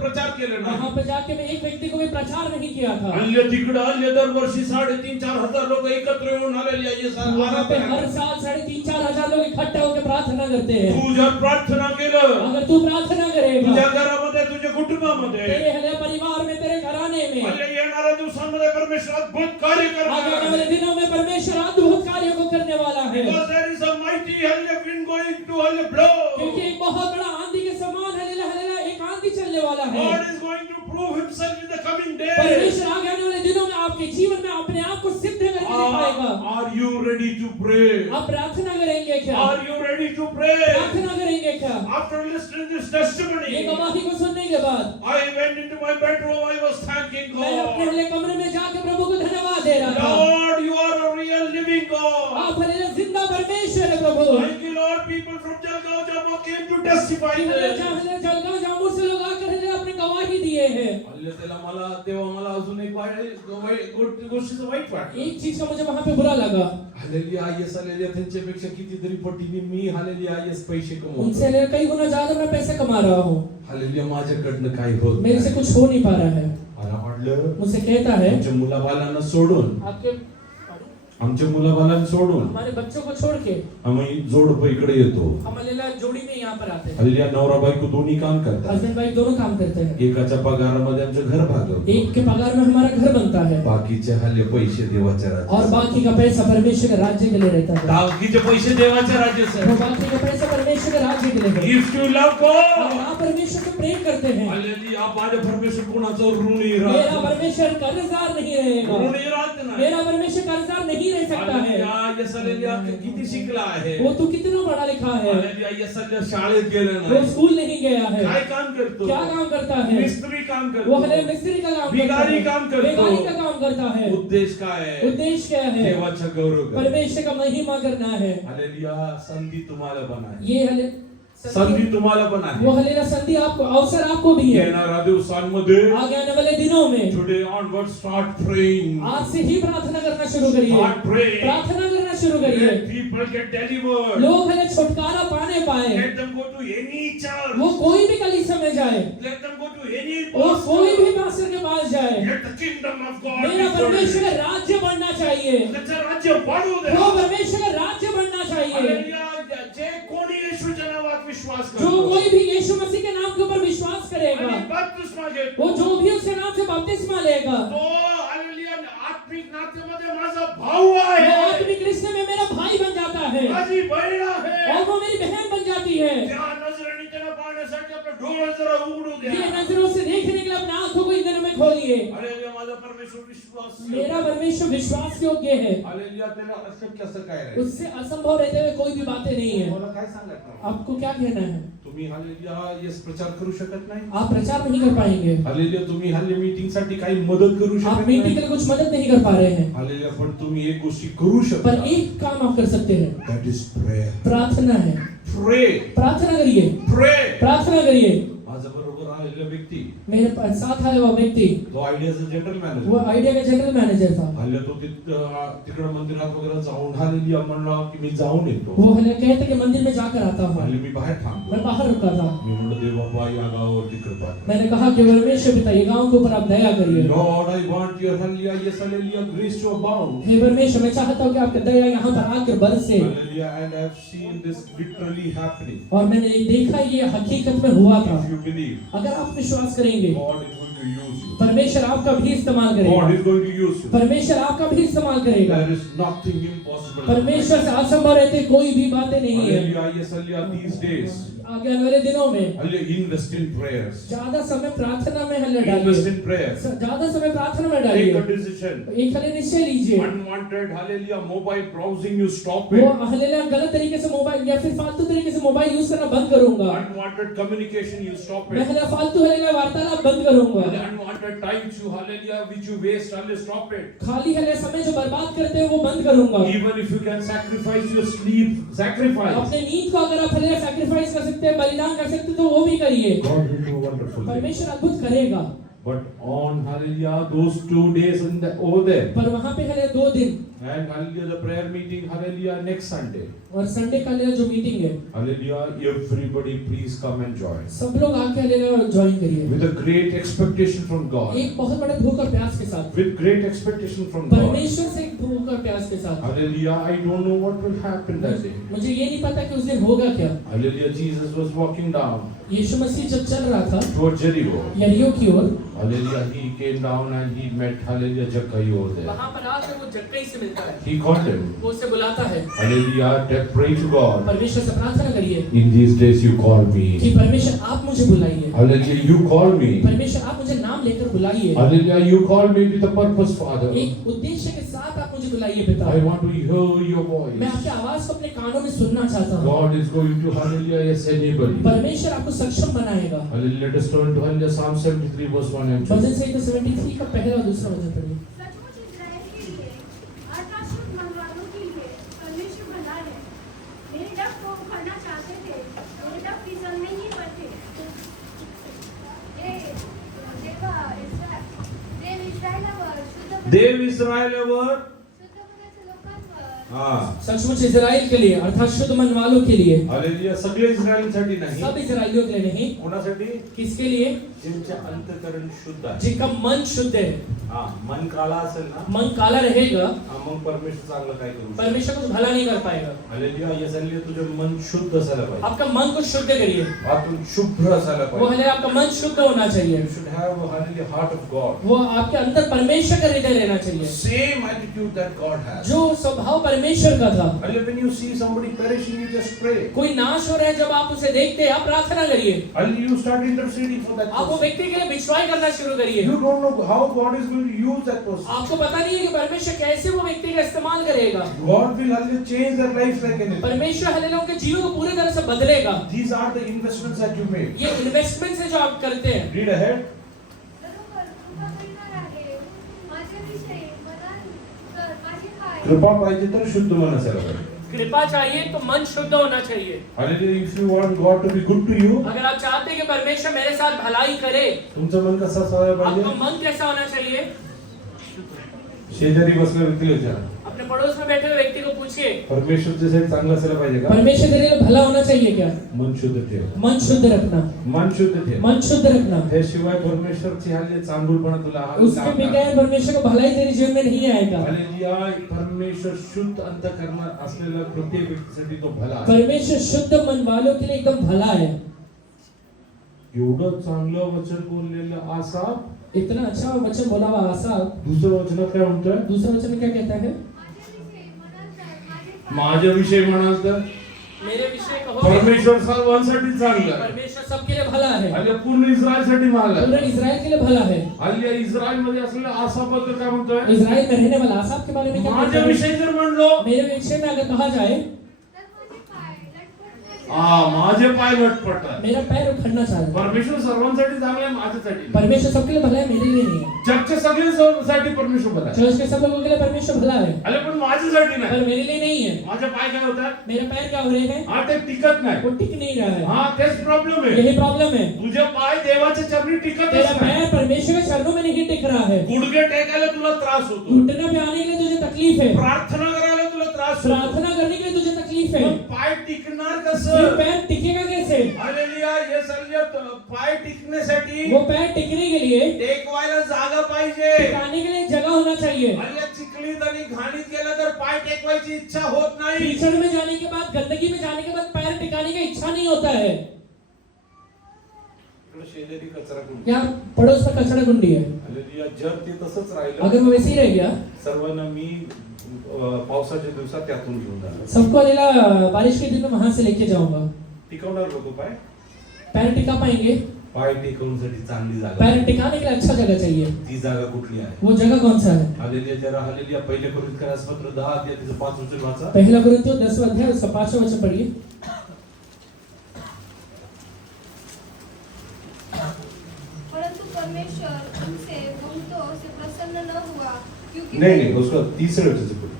प्रचार केला ना. वहाँ पे जाके मैं एक व्यक्ति को भी प्रचार नहीं किया था. हल्ली तिकडे हल्ली दरवर्षी 3.5-4 हजार लोक एकत्र येऊन आलेले वहाँ पे हर साल 3.5-4 हजार लोग इकट्ठे होकर प्रार्थना करते हैं. तू जर प्रार्थना केलं, अगर तू प्रार्थना करेगा, तुझ्या घरामध्ये तुझ्या कुटुंबामध्ये तेरे हले परिवार में, तेरे घराने में, हल्ली येणाऱ्या दिवसांमध्ये परमेश्वर अद्भुत कार्य आगे करणार आने आहे. वाले दिनों में परमेश्वर अद्भुत कार्यों को करने वाला है. Because there is a mighty hallelujah wind going to hallelujah blow. क्योंकि एक बहुत बड़ा आंधी के समान हलेला हलेला एक आंधी चलने वाला है. God is going to prove himself in the coming days. परमेश्वर आगे आने वाले दिनों में आपके जीवन में अपने आप को सिद्ध करके दिखाएगा. Are you ready to pray? आप प्रार्थना करेंगे क्या? Are you ready to pray? प्रार्थना करेंगे क्या? After listening this ये testimony, गवाही को सुनने के बाद I went into my bedroom. I was thanking मैं अपने God. हले कमरे में जाके प्रभु को धन्यवाद दे रहा था. Lord, you are a real living God. आप हले जिंदा परमेश्वर है प्रभु. Thank you, Lord. People from Jalgaon Jammu came to testify हले this. जलगांव जामूर से लोग आकर हले अपनी गवाही दिए हैं. हल्ली त्याला मला तेव्हा मला अजून एक गोष्टीचं वाईट वाटलं. एक चीज का मुझे वहां पे बुरा लगा. हालेलुया आयस हालेलुया त्यांच्यापेक्षा कितीतरी पटीने मी हालेलुया आयस पैसे कमवतो. उनसे हले कई गुना ज्यादा मैं पैसे कमा रहा हूँ. हालेलुया माझ्याकडनं काही होत मेरे से नाही. कुछ हो नहीं पा रहा है. और मला म्हटलं मुझसे कहता है आमच्या मुलाबालांना सोडून आपके आमच्या मुलाबालांना सोडून हमारे बच्चों को छोड़ के आम्ही जोडपं इकडे येतो. हम अल्लाह जोड़ी में यहाँ पर आते हैं. हल्ली नवरा बायको दोन्ही काम करतात. हस्बैंड वाइफ दोनों काम करते हैं. एकाच्या पगारामध्ये आमचं घर भागवतो. एक के पगार में हमारा घर बनता है बाकीचे हल्ले पैसे देवाच्या और राज्यात. बाकी का पैसा परमेश्वर के राज्य के लिए रहता है. बाकीचे पैसे देवाच्या राज्यात. वो बाकी का पैसा परमेश्वर के राज्य के लिए है. इफ यू लव और गॉड आप परमेश्वर को प्रेम करते हैं. हालेलुया. माझे परमेश्वर कोणाचं ऋणी मेरा राहत परमेश्वर कर्जदार नहीं रहेगा. ऋणी राहत नाही. मेरा परमेश्वर कर्जदार नहीं रह सकता है. हालेलुया. यसालेलुया किती शिकला आहे. वो तू कितना पढ़ा लिखा है. हालेलुया. यसालेलुया शाळेत गेला वो नाही. स्कूल नहीं गया है. काय काम करतो. क्या काम करता है. मिस्त्री काम वो करतो. हले मिस्त्री का काम करता भिखारी है. काम करतो. भिखारी का काम करता है. उद्देश काय आहे. उद्देश्य क्या है. देवाचा गौरव करणे. परमेश्वर का महिमा करना है. हालेलुया. संधी तुम्हाला पण आहे. ये हले संधी तुम्हाला पण वो आहे. हलेला संधि आपको अवसर आपको भी है. येणाऱ्या दिवसांमध्ये आगे आने वाले दिनों में टुडे ऑनवर्ड स्टार्ट प्रेइंग. आज से ही प्रार्थना करना शुरू करिए. Start praying. प्रार्थना करना शुरू करिए. Let people get delivered. लोग हले छुटकारा पाने पाए. Let them go to any church. वो कोई भी कलीसिया में जाए. Let them go to any वो कोई pastor. भी पास्टर के पास जाए. Let the kingdom of God मेरा be परमेश्वर furnished. का राज्य बढ़ना चाहिए. त्याचं राज्य वाढू द्या. वो परमेश्वर का राज्य बढ़ना चाहिए. हालेलुया. जे कोणी येशूच्या नावात विश्वास जो करतो कोई भी यीशु मसीह के नाम के ऊपर विश्वास करेगा, आणि बपतिस्मा घेतो, वो जो भी उसके नाम से बपतिस्मा लेगा, तो हालेलुया आत्मिक नात्यामध्ये माझा भाऊ वो आहे. आत्मिक रिश्ते में मेरा भाई बन जाता है माझी बहीण आहे. और वो मेरी बहन बन जाती है. त्या नजरेने त्याला पाहण्यासाठी आपले डोळे जरा उघडू ये द्या. नजरों से देखने के लिए अपने आंखों को इन दिनों में खोलिए. हालेलुया. माझा परमेश्वर विश्वास मेरा परमेश्वर विश्वास योग्य है. हालेलुया. त्याला अशक्य असं काय रे. उससे असंभव रहते हुए कोई भी बातें नहीं है. मला काय सांगायचं. आपको क्या कहना है. तुम्ही हालेलुया यस प्रचार करू शकत नाही. आप प्रचार नहीं कर पाएंगे. हालेलुया. तुम्ही हल्ली मीटिंग साठी काही मदत करू आप शकत मीटिंग के नाही. लिए कुछ मदद नहीं कर पा रहे हैं. हालेलुया. पण तुम्ही एक गोष्टी करू पर शकता. एक काम आप कर सकते हैं. That is prayer. प्रार्थना है. प्रे. प्रार्थना करिए. प्रे. प्रार्थना करिए. माझ्या बरोबर आलेला व्यक्ती मेरे साथ आया हुआ व्यक्ति तो आयडियाचा जनरल वो मॅनेजर. आइडिया का जनरल मैनेजर था. हल्ली तो तिकडे मंदिरात वगैरे जाऊन हालेलुया म्हणला की मी जाऊन येतो. वो हमें कहते कि मंदिर में जाकर आता हूँ. हल्ली मी बाहेर थांबतो. मैं बाहर रुका था. मी म्हणलं देव बाबा या गावावरती कृपा कर. मैंने कहा कि परमेश्वर पिता ये गांव के ऊपर आप दया करिए. Lord I want your hallelujah yes hallelujah grace to abound. हे परमेश्वर मैं चाहता हूँ कि आपकी दया यहाँ पर आकर बरसे. Hallelujah. And I have seen this literally happening. और मैंने देखा ये हकीकत में हुआ था. इफ यू बिलीव अगर आप विश्वास करेंगे God is going to use you. परमेश्वर आपका भी इस्तेमाल God करेगा. is going to use you. परमेश्वर आपका भी इस्तेमाल करेगा. There is nothing impossible. परमेश्वर से असंभव रहते कोई भी बातें नहीं है. Hallelujah. Yes, hallelujah. These days, आगे आने वाले दिनों में hallelujah, invest in prayers. ज्यादा समय प्रार्थना में हल्ले Invest डालिए. in prayers. ज्यादा समय प्रार्थना में Take a डालिए. decision. एक हले निश्चय लीजिए. Unwanted, hallelujah, mobile browsing, you stop वो it. हलेला गलत तरीके से मोबाइल या फिर फालतू तरीके से मोबाइल यूज करना बंद करूंगा. Unwanted communication, you stop मैं it. हले फालतू हलेला वार्तालाप बंद करूंगा. Unwanted times, you hallelujah, which you waste, hallelujah, stop it. खाली हले समय जो बर्बाद करते हैं वो बंद करूंगा. Even if you can sacrifice your sleep, sacrifice. अपने नींद को अगर आप हले सैक्रिफाइस कर सकते हैं, बलिदान कर सकते हैं तो वो भी करिए. God will do wonderful things. परमेश्वर अद्भुत करेगा. But on hallelujah, those 2 days in the, over there. पर वहां पे हले 2 दिन And hallelujah, the prayer meeting, hallelujah, next Sunday. और संडे का हले जो मीटिंग है Hallelujah, everybody please come and join. सब लोग आके हले ज्वाइन करिए. With a great expectation from God. एक बहुत बड़े भूख और प्यास के साथ. With great expectation from God. परमेश्वर से एक भूख और प्यास के साथ. Hallelujah, I don't know what will happen that day. मुझे ये नहीं पता कि उस दिन होगा क्या. Hallelujah, Jesus was walking down यीशु मसीह जब चल रहा था toward Jericho. यरीहो की or, Hallelujah, he came down and he met, hallelujah, Zacchaeus over there. वहां पर आकर वो जक्कई से मिलता है. He called him. वो उसे बुलाता है. Hallelujah, pray to God. परमेश्वर से प्रार्थना करिए In these days you call me. कि परमेश्वर आप मुझे बुलाइए. Hallelujah, you call me. परमेश्वर आप मुझे नाम लेकर बुलाइए. Hallelujah, you call me with a purpose, Father. एक उद्देश्य के साथ आप मुझे बुलाइए पिता. I want to hear your मैं voice. आपकी आवाज को अपने कानों में सुनना चाहता हूँ. God is going to, hallelujah, yes, enable you. परमेश्वर आपको सक्षम बनाएगा. Hallelujah, let us turn to hallelujah, Psalm 73 verse 1 and 2. भजन संहिता 73 का पहला और दूसरा वचन पढ़िए. सचमुच इस्राएल के लिए आकाशिक मनवालों के लिए परमेश्वर बना है. मेरे डब को उखाड़ना चाहते थे, मेरे डब फिसल नहीं पड़ते. देव इस्राएलावर शुद्ध देव इस्रायलावर मनाच्या लोकांवर हा सचमुच इजराइल के लिए अर्थात शुद्ध मन वालों के लिए, हालेलुया. सगळे इस्रायलीसाठी नाही, सब इजरायलियों के लिए नहीं. कोणासाठी? किसके लिए? ज्यांचे अंतःकरण शुद्ध आहे. जिनका मन शुद्ध है. हा, मन काळा असेल ना, मन काला रहेगा, हा, मग परमेश्वर चांगलं काय करू शकतो? परमेश्वर कुछ भला नहीं कर पाएगा. हालेलुया. यासाठी तुझं मन शुद्ध असायला पाहिजे. आपका मन को शुद्ध करिए. आतून शुभ्र असायला वो पाहिजे. है आपका मन शुद्ध होना चाहिए. You should have a hallelujah heart of God. वो आपके अंदर परमेश्वर का हृदय रहना चाहिए, Same attitude that God has. जो स्वभाव परमेश्वर का था. Hallelujah. When you see somebody perishing, you just pray. कोई नाश हो रहा है, जब आप उसे देखते हैं आप प्रार्थना करिए. Hallelujah. You start interceding for that आप वो person. व्यक्ति के लिए बिछवाई करना शुरू करिए. You don't know how God is going to use that person. आपको पता नहीं है कि परमेश्वर कैसे वो व्यक्ति का इस्तेमाल करेगा. God will hallelujah change their life like anything. परमेश्वर हल्लेलुया उनके जीवन को पूरी तरह से बदलेगा. These are the investments that you make. ये इन्वेस्टमेंट है जो आप करते हैं. Read ahead. बरोबर कृपा करणार आहे माझ्याविषयी मनांतर माझे पाय कृपा पाहिजे तर शुद्ध मन असायला पाहिजे. कृपा चाहिए तो मन शुद्ध होना चाहिए. Hallelujah. If you want God to be good to you, अगर आप चाहते हैं कि परमेश्वर मेरे साथ भलाई करे, तुमचं मन कसं असायला आपका पाहिजे? मन कैसा होना चाहिए? शेजारी बसलेल्या व्यक्तीला विचारा. अपने पड़ोस में बैठे हुए व्यक्ति को पूछिए, परमेश्वर जैसे चांगलं असायला पाहिजे का? परमेश्वर तेरे लिए भला होना चाहिए क्या? मन शुद्ध ठेव. मन शुद्ध रखना. मन शुद्ध ठेव. मन शुद्ध रखना. त्याशिवाय परमेश्वरची हल्ली चांगुलपणा तुला उसके बगैर परमेश्वर को भलाई तेरे जीवन में नहीं आएगा. हालेलुया. परमेश्वर शुद्ध अंतःकरण असलेल्या प्रत्येक व्यक्तीसाठी तो भला आहे. परमेश्वर शुद्ध मन वालों के लिए एकदम भला है. एवढं चांगलं वचन बोललेलं आसाप इतना अच्छा वचन बोला हुआ आसाफ, दुसरं वचनात काय म्हणतोय? दूसरा वचन में क्या कहता है? माझ्याविषयी मनांतर माझे पाय माझ्याविषयी म्हणाल तर मेरे विषय कहो, परमेश्वर सर्वांसाठी चांगलं आहे. परमेश्वर सबके लिए भला है, आणि पूर्ण इस्रायलसाठी माल आहे. पूरे इजराइल के लिए भला है. हल्ली इस्रायल मध्ये असलेल्या आसाबद्दल काय म्हणतोय? इजराइल में रहने वाला आसाफ के बारे में क्या कहता है? माझ्याविषयी जर म्हणलो, मेरे विषय में अगर कहा जाए, तर माझे पाय लटपट माझे पाय लटपट. मेरा पैर उखड़ना चाहता है. परमेश्वर सर्वांसाठी चांगलं आहे, माझ्यासाठी नाही. परमेश्वर सबके लिए भला है, मेरे लिए नहीं है. जगच्या सगळ्यांसाठी परमेश्वर भला आहे. चर्च के सब लोगों के लिए परमेश्वर भला है, अरे पण माझ्यासाठी पर नाही. मेरे लिए नहीं है. माझे पाय काय होतात? मेरे पैर क्या हो रहे हैं? हा, ते टिकत नाही. वो टिक नहीं रहा है. हा, तेच प्रॉब्लेम आहे. यही प्रॉब्लम है. तुझे पाय देवाच्या चरणी टिकतच तेरा नाही. पैर परमेश्वर के चरणों में नहीं टिक रहा है. गुडघे टेकायला तुला त्रास होतो. घुटने पे आने के लिए तुझे तकलीफ है. प्रार्थना करायला तुला त्रास होतो. प्रार्थना करने के लिए तुझे तकलीफ है. मग पाय टिकणार फिर कसं? पैर टिकेगा कैसे? हालेलुया. हे सर्व पाय टिकण्यासाठी वो पैर टिकने के लिए टेकवायला जागा पाहिजे. टिकाने के लिए जगह होना चाहिए. हल्ल्या चिखलीत आणि घाणीत गेला तर पाय टेकवायची इच्छा होत नाही. कीचड़ में जाने के बाद, गंदगी में जाने के बाद पैर टिकाने का इच्छा नहीं होता है. इकडे शेजारी कचरा कुंडी. यहाँ पड़ोस में कचरा कुंडी है. हालेलुया. जर ते तसंच राहिलं, अगर वो वैसे ही रह गया, सर्वांना मी पावसाच्या दिवसात त्यातून घेऊन जाणार. सबको अकेला बारिश के दिन में वहां से लेके जाऊंगा. टिकवणार लोक पाय. पैर टिका पाएंगे? पाय टिकवण्यासाठी चांगली जागा. पैर टिकाने के लिए अच्छा जगह चाहिए. ती जागा कुठली आहे? वो जगह कौन सा है? हालेलुया. जरा हालेलुया. पहिले कोरिन्थीयांस पत्र 10 अध्याय त्याचं 5 वचन वाचा. पहला कोरिन्थियों 10वां अध्याय उसका 5वां वचन पढ़िए. परंतु परमेश्वर उनसे बहुतों से प्रसन्न न हुआ क्योंकि नहीं उसका तीसरे वचन से पढ़ो.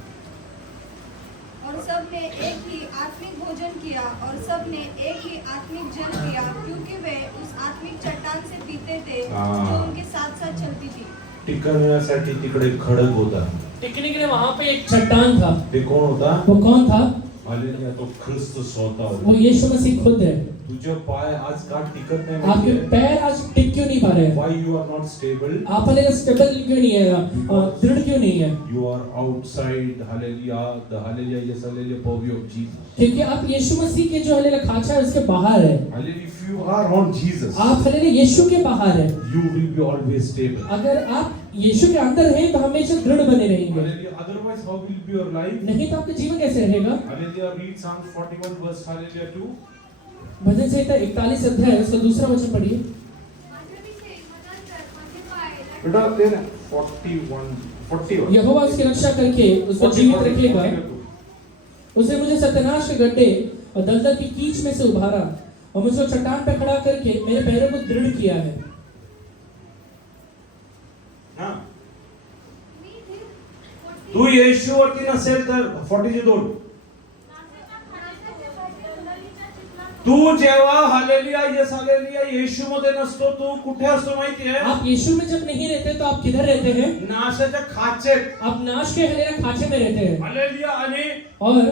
और सब ने एक ही आत्मिक भोजन किया और सब ने एक ही आत्मिक जल पिया क्योंकि वे उस आत्मिक चट्टान से पीते थे जो उनके साथ साथ चलती थी. टिकवण्यासाठी तिकडे खडक होता. टिकने के लिए वहां पे एक चट्टान था. ते कोण होता? वो कौन था? हालेलुया. तो ख्रिस्त स्वतः वो होता. यीशु मसीह खुद है. तुझे पाय आज का टिकत नाही आपके माहितीये? पैर आज टिक क्यों नहीं पा रहे हैं? Why you are not stable? आप अगर स्टेबल क्यों नहीं है, दृढ़ क्यों नहीं है? You are outside. Hallelujah. The hallelujah. Yes, hallelujah. Power of Jesus. क्योंकि आप यीशु मसीह के जो हलेला खाचा है उसके बाहर है. Hallelujah. If you are on Jesus, आप हलेला यीशु के बाहर है. you will be always stable. अगर आप यीशु के अंदर हैं तो हमेशा दृढ़ बने रहेंगे. Hallelujah. Otherwise, how will be your life? नहीं तो आपका जीवन कैसे रहेगा? Hallelujah. Read Psalm 41 verse Hallelujah 2. भजन संहिता 41 अध्याय उसका दूसरा वचन पढ़िए. माझ्याविषयी मनांतर माझे पाय बेटा ते ना 41. यहोवा उसकी रक्षा करके उसको जीवित रखेगा. उसने मुझे सत्यानाश के गड्ढे और दलदल की कीच में से उभारा और मुझे चट्टान पर खड़ा करके मेरे पैरों को दृढ़ किया है. हां. मी धीर तू येशूवरती नसेल तर 42. तू जेव्हा हालेलुया येस हालेलुया येशूमध्ये नसतो तू कुठे असतो माहितीये? आप यीशु में जब नहीं रहते तो आप किधर रहते हैं? नाशाच्या खाचेत. आप नाश के हलेला खाचे में रहते हैं। हालेलुया. आणि और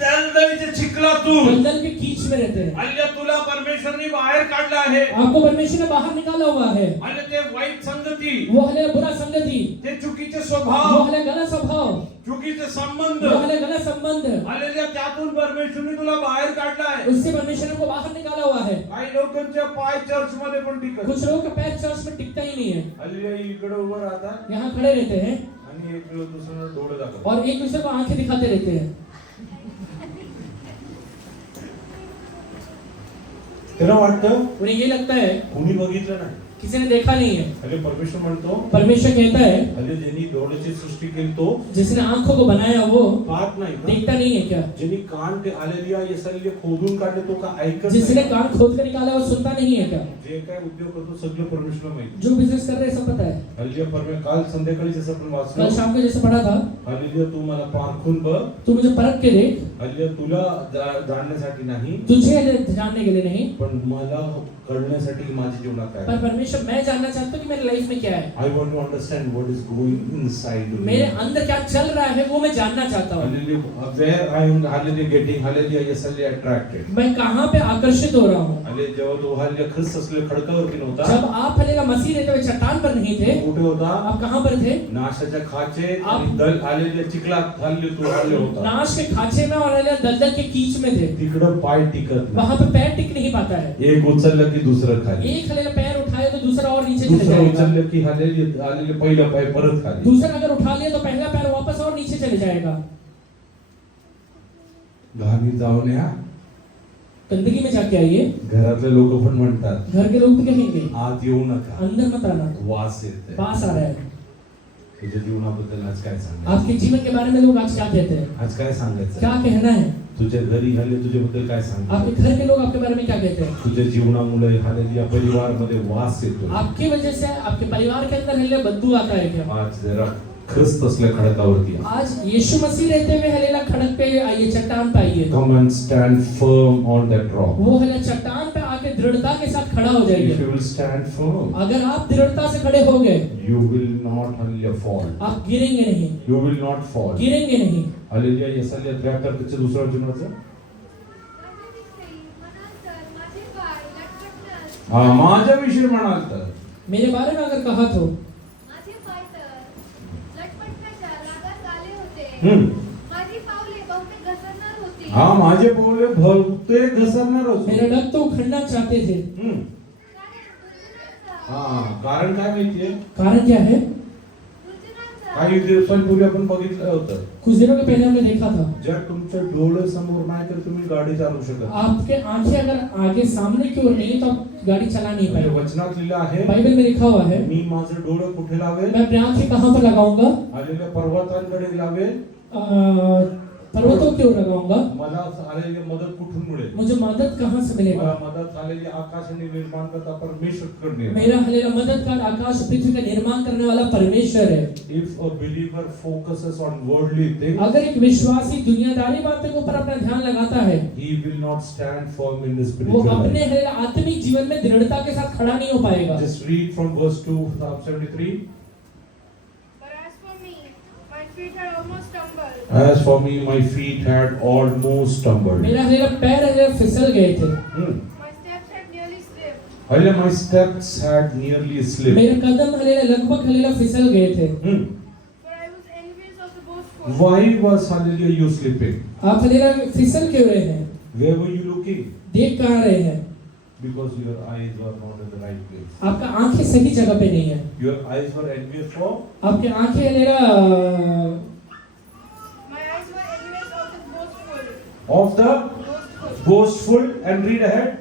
दलदलीच्या चिखलातून दलदल के कीच में रहते हैं। हालेलुया तुला परमेश्वरने बाहेर काढला आहे. आपको परमेश्वर ने बाहर निकाला हुआ है। हालेलुया ते वाईट संगती, वो हलेला बुरा संगति, ते चुकीचे वो स्वभाव, हलेला गलत स्वभाव, चुकीचे संबंध, वो हलेला गलत संबंध, हालेलुया त्यातून परमेश्वरने तुला बाहेर काढला आहे. उससे परमेश्वर ने को बाहर निकाला हुआ है। काही लोकांच्या पाय चर्च मध्ये पण टिकत. कुछ लोगों का पैर चर्च में टिकता ही नहीं है, हालेलुया इकडे उभं राहतात यहाँ खड़े रहते हैं आणि एक दुसऱ्याला डोळे दाखवतात. और एक दूसरे को आंखें दिखाते रहते हैं। त्याला वाटतं उन्हें ये लगता है कोणी बघितलं नाही. किसी ने देखा नहीं है। हालेलुया परमेश्वर म्हणतो परमेश्वर कहता है हालेलुया ज्यांनी डोळ्याची सृष्टी केली तो जिसने आंखों को बनाया वो पाहत नाही का? देखता नहीं है क्या? ज्यांनी कान ते हालेलुया येसालिया खोदून काढले तो का ऐकत जिसने नाही? कान खोद कर निकाला वो सुनता नहीं है क्या? जे काय उद्योग करतो सगळं परमेश्वर माहिती. जो बिजनेस कर रहे हैं सब पता है। हालेलुया परमेश्वर काल संध्याकाळी जसं आपण कल वाचलो शाम को जैसे पढ़ा था, हालेलुया तू मला पारखून बघ. तू मुझे परख के देख, हालेलुया तुला जाणण्यासाठी नाही तुझे जानने के लिए नहीं, पण मला कळण्यासाठी की माझ्या जीवनात काय पर परमेश्वर मैं जानना चाहता हूँ कि मेरी लाइफ में क्या है, I want to understand what is going inside me. मेरे अंदर क्या चल रहा है वो मैं जानना चाहता हूँ। Hallelujah. Where I am hallelujah getting hallelujah yes hallelujah attracted. मैं कहाँ पे आकर्षित हो रहा हूँ? हल्ले जेव्हा तो हल्ले ख्रिस्त असले खडकावरती नव्हता. जब आप हलेला मसीह रहते हुए चट्टान पर नहीं थे, कुठे होता? आप कहाँ पर थे? नाशाच्या खाचे आप- आणि दल हल्ले चिखलात हल्ले तू हल्ले होता. नाश के खाचे में और हलेला दलदल के कीच में थे। तिकडं पाय टिकत नाही. वहाँ पे पैर टिक नहीं पाता है। एक उचललं की दुसरं खाली. एक हलेला पैर उठाए तो दूसरा और नीचे चले दुसरं जाएगा। उचललं की हल्ले पहिला पाय परत खाली. दूसरा अगर उठा लिया तो पहला पैर वापस और नीचे चले जाएगा। घाणी जाऊन या. गंदगी में जाके आइए। घरातले लोक पण म्हणतात घर के लोग भी कहेंगे आत येऊ नका, अंदर मत आना, वास येते. पास आ रहा है। तुझ्या जीवनाबद्दल आज काय सांगायचं? आपके जीवन के बारे में लोग आज क्या कहते हैं, आज काय सांगायचं? क्या कहना है? तुझ्या घरी हल्ले तुझ्याबद्दल काय सांगायचं? आपके घर के लोग आपके बारे में क्या कहते हैं? तुझ्या जीवनामुळे हल्ले या परिवारामध्ये वास येतो. आपकी वजह से आपके परिवार के अंदर हल्ले बदबू आता है क्या? आज जरा ख्रिस्त असल्या खडकावरती आज यीशु मसीह रहते हुए हलेला खड़क पे आइए, चट्टान पे आइए। Come and stand firm on that rock. वो हले चट्टान पे आके दृढ़ता के साथ खड़ा हो इफ जाइए। यू विल स्टैंड फर्म अगर आप दृढ़ता से खड़े हो गए, यू विल नॉट हल्ले फॉल. आप गिरेंगे नहीं, यू विल नॉट फॉल. गिरेंगे नहीं। हालेलुया येसालिया 73 चे दुसरा वचनाचं हा माझ्याविषयी म्हणाल तर मेरे बारे में अगर कहा तो माझे पाय तर लटपटण्याच्या रागात आले होते. हम्म. माझी पावले बहुतेक घसरणार होती. हा माझे पावले बहुतेक घसरणार होते. मेरा रक्त तो उखड़ना चाहते थे। हम्म. दुर्जनाचा- हा कारण काय माहितीये? कारण क्या है? दुर्जनाचा काही दिवसांपूर्वी आपण बघितलं होतं कुछ दिनों के पहले हमने देखा था, जर तुमच्या डोळे समोर नाही तर तुम्ही गाडी चालवू शकत. आपके आंखें अगर आगे सामने की ओर नहीं तो आप गाड़ी चला नहीं म्हणजे पाएंगे। वचनात लिहिलं आहे बाइबल में लिखा हुआ है, मी माझं डोळं कुठे लावेल? मैं अपने आंखें कहाँ पर लगाऊंगा? आलेल्या पर्वतांकडे लावेल. पर्वतों की ओर लगाऊंगा। मला आलेली मदत कुठून मिळेल? मुझे मदद कहाँ से मिलेगा? मला मदत आलेली आकाशाने निर्माण करता परमेश्वरकडे आहे. मेरा हलेला मददगार आकाश पृथ्वी का निर्माण करने वाला परमेश्वर है। If a believer focuses on worldly things, अगर एक विश्वासी दुनियादारी बातों के ऊपर अपना ध्यान लगाता है, he will not stand firm in the वो spiritual अपने life. हलेला आत्मिक जीवन में दृढ़ता के साथ खड़ा नहीं हो पाएगा। Just read from verse 2 Psalm 73. But as for me, my feet had almost stumbled. As for me, my feet had almost stumbled. मेरा हलेला पैर हलेला फिसल गए थे, My steps had nearly slipped. Hallelujah, my steps had nearly slipped. मेरे कदम हलेला लगभग हलेला फिसल गए थे। For I was envious of the boastful. Why was hallelujah you sleeping? आप हलेला फिसल क्यों रहे हैं? Where were you looking? देख कहाँ रहे हैं? Because your eyes were not in the right place. आपका आंखें सही जगह पे नहीं है। Your eyes were envious for आपके आंखें हलेला My eyes were envious of the boastful. of the Boastful. boastful and read ahead.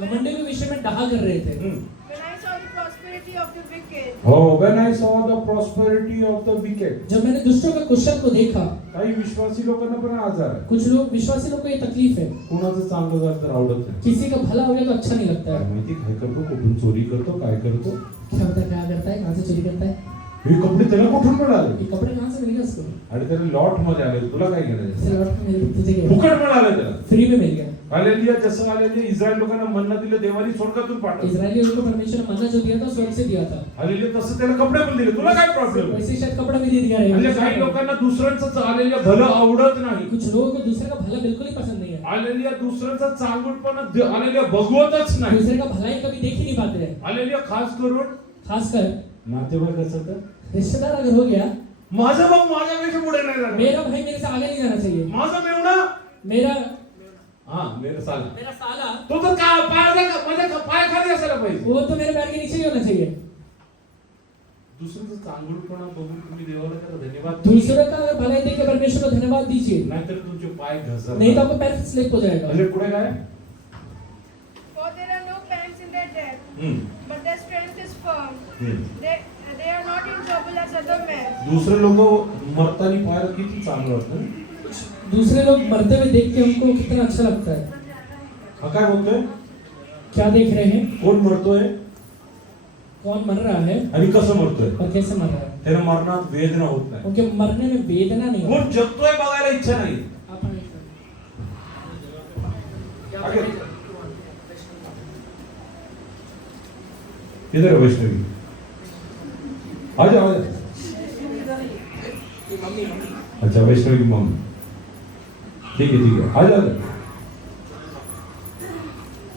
घमंडी के विषय में डहा कर रहे थे। When I saw the prosperity of the wicked. Oh, when I saw the prosperity of the wicked. जब मैंने दुष्टों का कुशल को देखा, काही विश्वासी लोकांना पण आजार आहे. कुछ लोग विश्वासी लोग को ये तकलीफ है, कोणाचं चांगलं झालं तर आवडत नाही. किसी का भला हो जाए तो अच्छा नहीं लगता काय है। माहिती काय करतो, कुठून चोरी करतो, काय करतो. क्या होता है, क्या करता है, कहाँ से चोरी करता है? हे कपडे त्याला कुठून मिळाले ये कपड़े कहाँ से मिल गए उसको? आणि त्याला लॉट मध्ये आले तुला काय घेण्याचं इसे लौट के मेरे तुझे क्या? फुकट मिळाले त्याला फ्री में मिल गया। हालेलुया जसं हालेलुया इस्रायल लोकांना मन्ना दिलं देवानी स्वर्गातून पाठवलं इजरायलियों को परमेश्वर ने मन्ना जो दिया था स्वर्ग से दिया था। हालेलुया तसं त्याला कपडे पण दिले तुला काय प्रॉब्लेम वैसे शायद कपड़ा भी दे दिया म्हणजे काही रहेगा। लोकांना दुसऱ्यांचं हालेलुया भलं आवडत नाही कुछ लोगों को दूसरे का भला बिल्कुल ही पसंद नहीं है। हालेलुया दुसऱ्यांचा चांगुलपणा हालेलुया भगवतच नाही दूसरे का भलाई कभी देख ही नहीं पाते हैं। हालेलुया खास करून खासकर नातेवाईक असं तर रिश्तेदार अगर हो गया, माझा भाऊ माझ्यापेक्षा पुढे नाही जाणार मेरा भाई मेरे से आगे नहीं जाना चाहिए। माझा मेवणा मेरा हा मेरा साला साला तो तर का माझ्या पायाखाली असायला पाहिजे वो तो मेरे पैर के नीचे ही होना चाहिए। दुसऱ्याचं चांगुलपणा बघून तुम्ही देवाला त्याला धन्यवाद दूसरे का अगर भलाई देख के परमेश्वर को धन्यवाद दीजिए, नाहीतर तुमचे पाय घसरणार नहीं तो आपको पैर स्लिप हो जाएगा। म्हणजे पुढे काय For there are no pangs in their death, हम्म, but their strength is firm. हम्म. They are not in trouble as other men. दुसरे लोक मरतानी पाहायला किती चांगलं वाटतं दूसरे लोग मरते हुए देख के हमको कितना अच्छा लगता है। हा काय बोलतोय क्या देख रहे हैं? कोण मरतोय कौन मर रहा है आणि कसं मरतोय और कैसे मर रहा है? त्याला मरणात वेदना होत नाही उनके मरने में वेदना नहीं कोण होती। जगतोय बघायला इच्छा नाही आप आगे. इधर है वैष्णवी आ जाओ अच्छा वैष्णवी की मम्मी ठीक है आ जाओ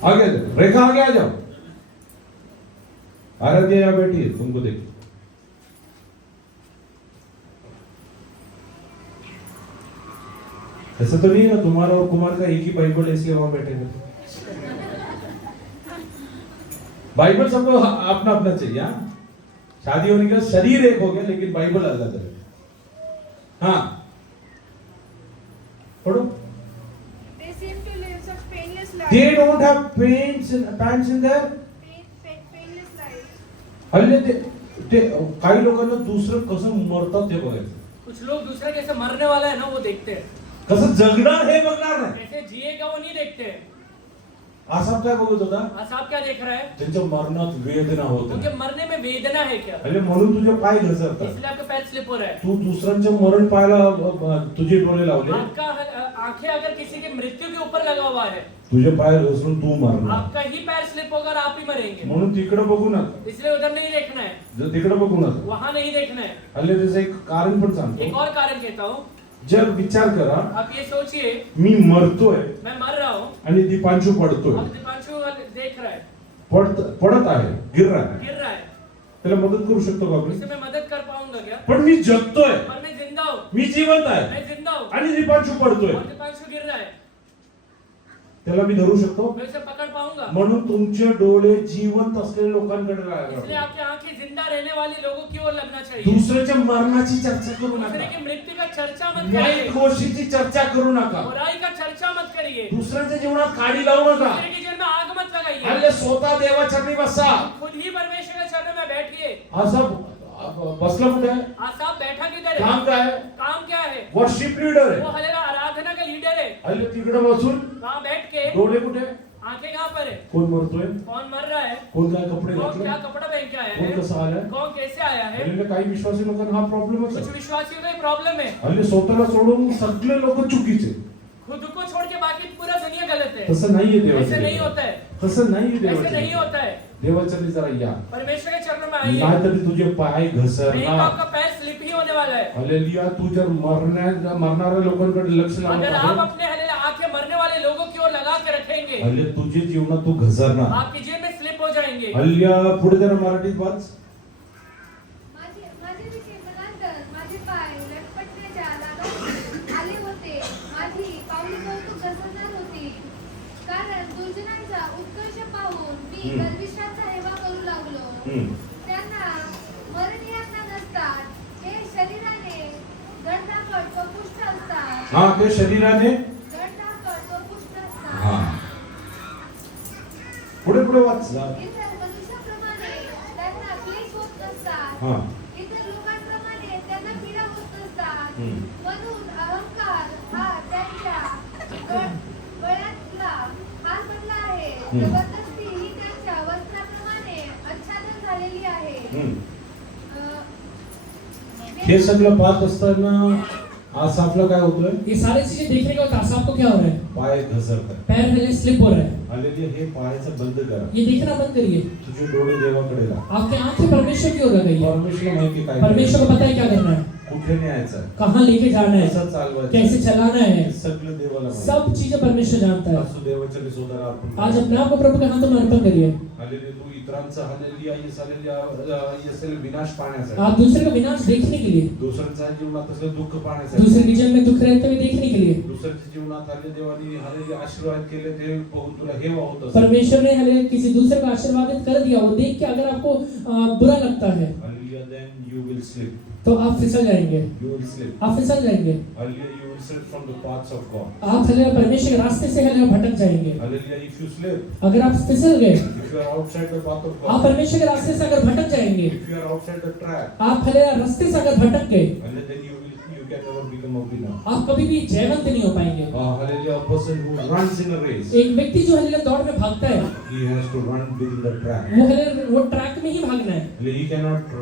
आगे रेखा आगे आ जाओ आराध्या यहाँ बैठी है तुमको देख ऐसा तो नहीं है ना तुम्हारा और कुमार का एक ही बाइबल है इसलिए वहां बैठे हैं बाइबल सबको अपना अपना चाहिए हाँ? शादी होने के बाद शरीर एक हो गया लेकिन बाइबल अलग है हाँ पढ़ो They seem to live such painless they lives. don't have pants in their Painless lives. हल्ले ते काही लोकांना दुसरं कसं मरतात ते बघायचं कुछ लोग दूसरे कैसे मरने वाला है ना वो देखते हैं, कसं जगणार हे बघणार नाही कैसे जिएगा वो नहीं देखते हैं। असा काय बघत होता आज आप क्या देख रहे हैं? त्यांच्या मरणात वेदना होत उनके मरने में वेदना है क्या? अरे म्हणून तुझे पाय घसरतात इसलिए आपका पैर स्लिप हो रहा है। तू दुसऱ्यांचे मरण पाहायला तुझे डोळे लावले आपका आंखें अगर किसी की मृत्यू के ऊपर लगा हुआ है, तुझे पाय घसरून तू मरणार आपका ही पैर स्लिप होगा और आप ही मरेंगे। म्हणून तिकडे बघू नका इसलिए उधर नहीं देखना है, जर तिकडे बघू नका वहां नहीं देखना है। हल्ले त्याचं एक कारण पण एक सांगतो और कारण कहता हूँ, जर विचार करा आप ये सोचिए मी मरतोय मैं मर रहा हूँ आणि दीपांशू पडतोय और दीपांशु देख रहा है, पडत आहे गिर रहा है गिर रहा है, त्याला मदत करू शकतो का आपण इससे मैं मदद कर पाऊंगा क्या? पण मी जगतोय और मैं जिंदा हूँ, मी जिवंत आहे मैं जिंदा हूँ आणि दीपांशू पडतोय और दीपांशु गिर रहा है, त्याला मी धरू शकतो मैं उसे पकड़ पाऊंगा। म्हणून तुमचे डोळे जिवंत असलेल्या लोकांकडे इसलिए लागा आपकी आंखें जिंदा रहने वाले लोगों की ओर लगना चाहिए। दुसऱ्याच्या मरणाची चर्चा करू दूसरे नका की मृत्यु का चर्चा मत न्याय करिए, गोष्टीची चर्चा करू नका बुराई का चर्चा मत करिए, दुसऱ्याच्या जीवनात काडी लावू नका दूसरे की जीवन में आग मत लगाइए। हल्ले स्वतः देवाचरणी बसा खुद ही परमेश्वर के चरणों में बैठिए। असं बसला कुठे आहे आज आप बैठा किधर काम है? काय आहे काम क्या है? वर्शिप लीडर वो आहे हलेला आराधना का लीडर है। हल्ले तिकडे बसून वहाँ बैठ के डोळे कुठे आंखें कहाँ पर है? कोण मरतोय कौन मर रहा है? कोण काय कपडे कौन घातले क्या कपड़ा पहन के आया कोण है? कसं आलाय कौन कैसे आया है? हल्ले काही विश्वासी लोकांना हा प्रॉब्लेमच कुछ आहे विश्वासियों का प्रॉब्लम है, हल्ले स्वतःला सोडून सगळे लोक चुकीचे खुद को छोड़ के बाकी पूरा दुनिया गलत है। तसं नाहीये ऐसे नहीं देवाचं होता है, तसं नाहीये ऐसे नहीं देवाचं होता है। देवाचरणी जरा या परमेश्वर के चरणों में आइए, नाहीतरी तुझे पाय नहीं तो घसरणार आपका पैर स्लिप ही होने वाला है। हालेलुया तू जर मरणाऱ्या लोकांकडे लक्ष अगर आप लावणार अपने हलेला आंखें मरने वाले लोगों की ओर लगा के रखेंगे, हल्ले तुझे जीवनात तू घसरणार आपकी जेब में स्लिप हो जाएंगे। हल्ल्या पुढे जरा मराठीत वाच माझे विषय मनांतर माझे पाय लटपटण्याच्या लागात आले होते. माझी पावले कौतुक घसरणार होती. कारण दुर्जनांचा उत्कर्ष पाहून मी गर्विष्ठाचा हेवा करू लागलो. त्यांना मरण यातना नसतात. हे शरीराने धडधाकट व पुष्ट असतात. हा ते शरीराने धडधाकट व पुष्ट हा असतात. पुढे पुढे वाच इतर मनुष्याप्रमाणे त्यांना क्लेश होत नसतात. हा इतर लोकांप्रमाणे त्यांना पीडा होत नसतात. हम्म. म्हणून अहंकार हा त्यांच्या गळ्यातला हार बनला आहे. जबरदस्ती ही त्यांच्या वस्त्राप्रमाणे आच्छादन झालेली आहे. हे सगळं पाहत असताना आसाफला काय होतोय? ये सारी चीजें देखने के बाद आसाफ को क्या हो रहा है? पाय घसरतात. पैर मेरे स्लिप हो रहा है. हालेलुया. हे पाहायचं बंद करा. ये देखना बंद करिए. तुझे डोळे देवाकडे लाव. आपकी आंखें परमेश्वर की ओर लगाइए. परमेश्वर माहिती काय परमेश्वर को पता है क्या करना है, कुठे न्यायचं आहे, कहाँ लेके जाना है, कसं चालवायचं, कैसे चलाना है, सगळं देवाला माहिती. सब चीजें परमेश्वर जानता है. असू देवाच्या सोदरा आपण आज अपने आप को प्रभु के हाथों में अर्पण करिए. हालेलुया. तू इतरांचा हालेलुया येसेल विनाश पाहण्यासाठी, आप दूसरे का विनाश देखने के लिए, दुसऱ्यांच्या जीवनात असलं दुःख पाहण्यासाठी, दूसरे के जीवन में दुख रहते हुए देखने के लिए, दुसऱ्याच्या जीवनात हालेलुया देवाने हालेलुया आशीर्वाद केले ते बघून तुला हे होत असतं. परमेश्वर ने हमें किसी दूसरे को आशीर्वादित कर दिया, वो देख के अगर आपको बुरा लगता है hallelujah. Then you will slip. तो आप फिसल जाएंगे. You will slip. आप फिसल जाएंगे. Hallelujah. You will slip from the paths of God. आप हले परमेश्वर के रास्ते से हले भटक जाएंगे. हालेलुया. इफ यू स्लिप, अगर आप फिसल गए, if you are outside the path of आप गॉड, परमेश्वर के रास्ते से अगर भटक जाएंगे, if you are outside the track, आप हले रास्ते से अगर भटक गए, then you can never become a winner. आप कभी भी जयवंत नहीं हो पाएंगे. Hallelujah. A person who runs in a race, एक व्यक्ति जो हले दौड़ में भागता है, he has to run within the track. वो ट्रैक में ही भागना है. He cannot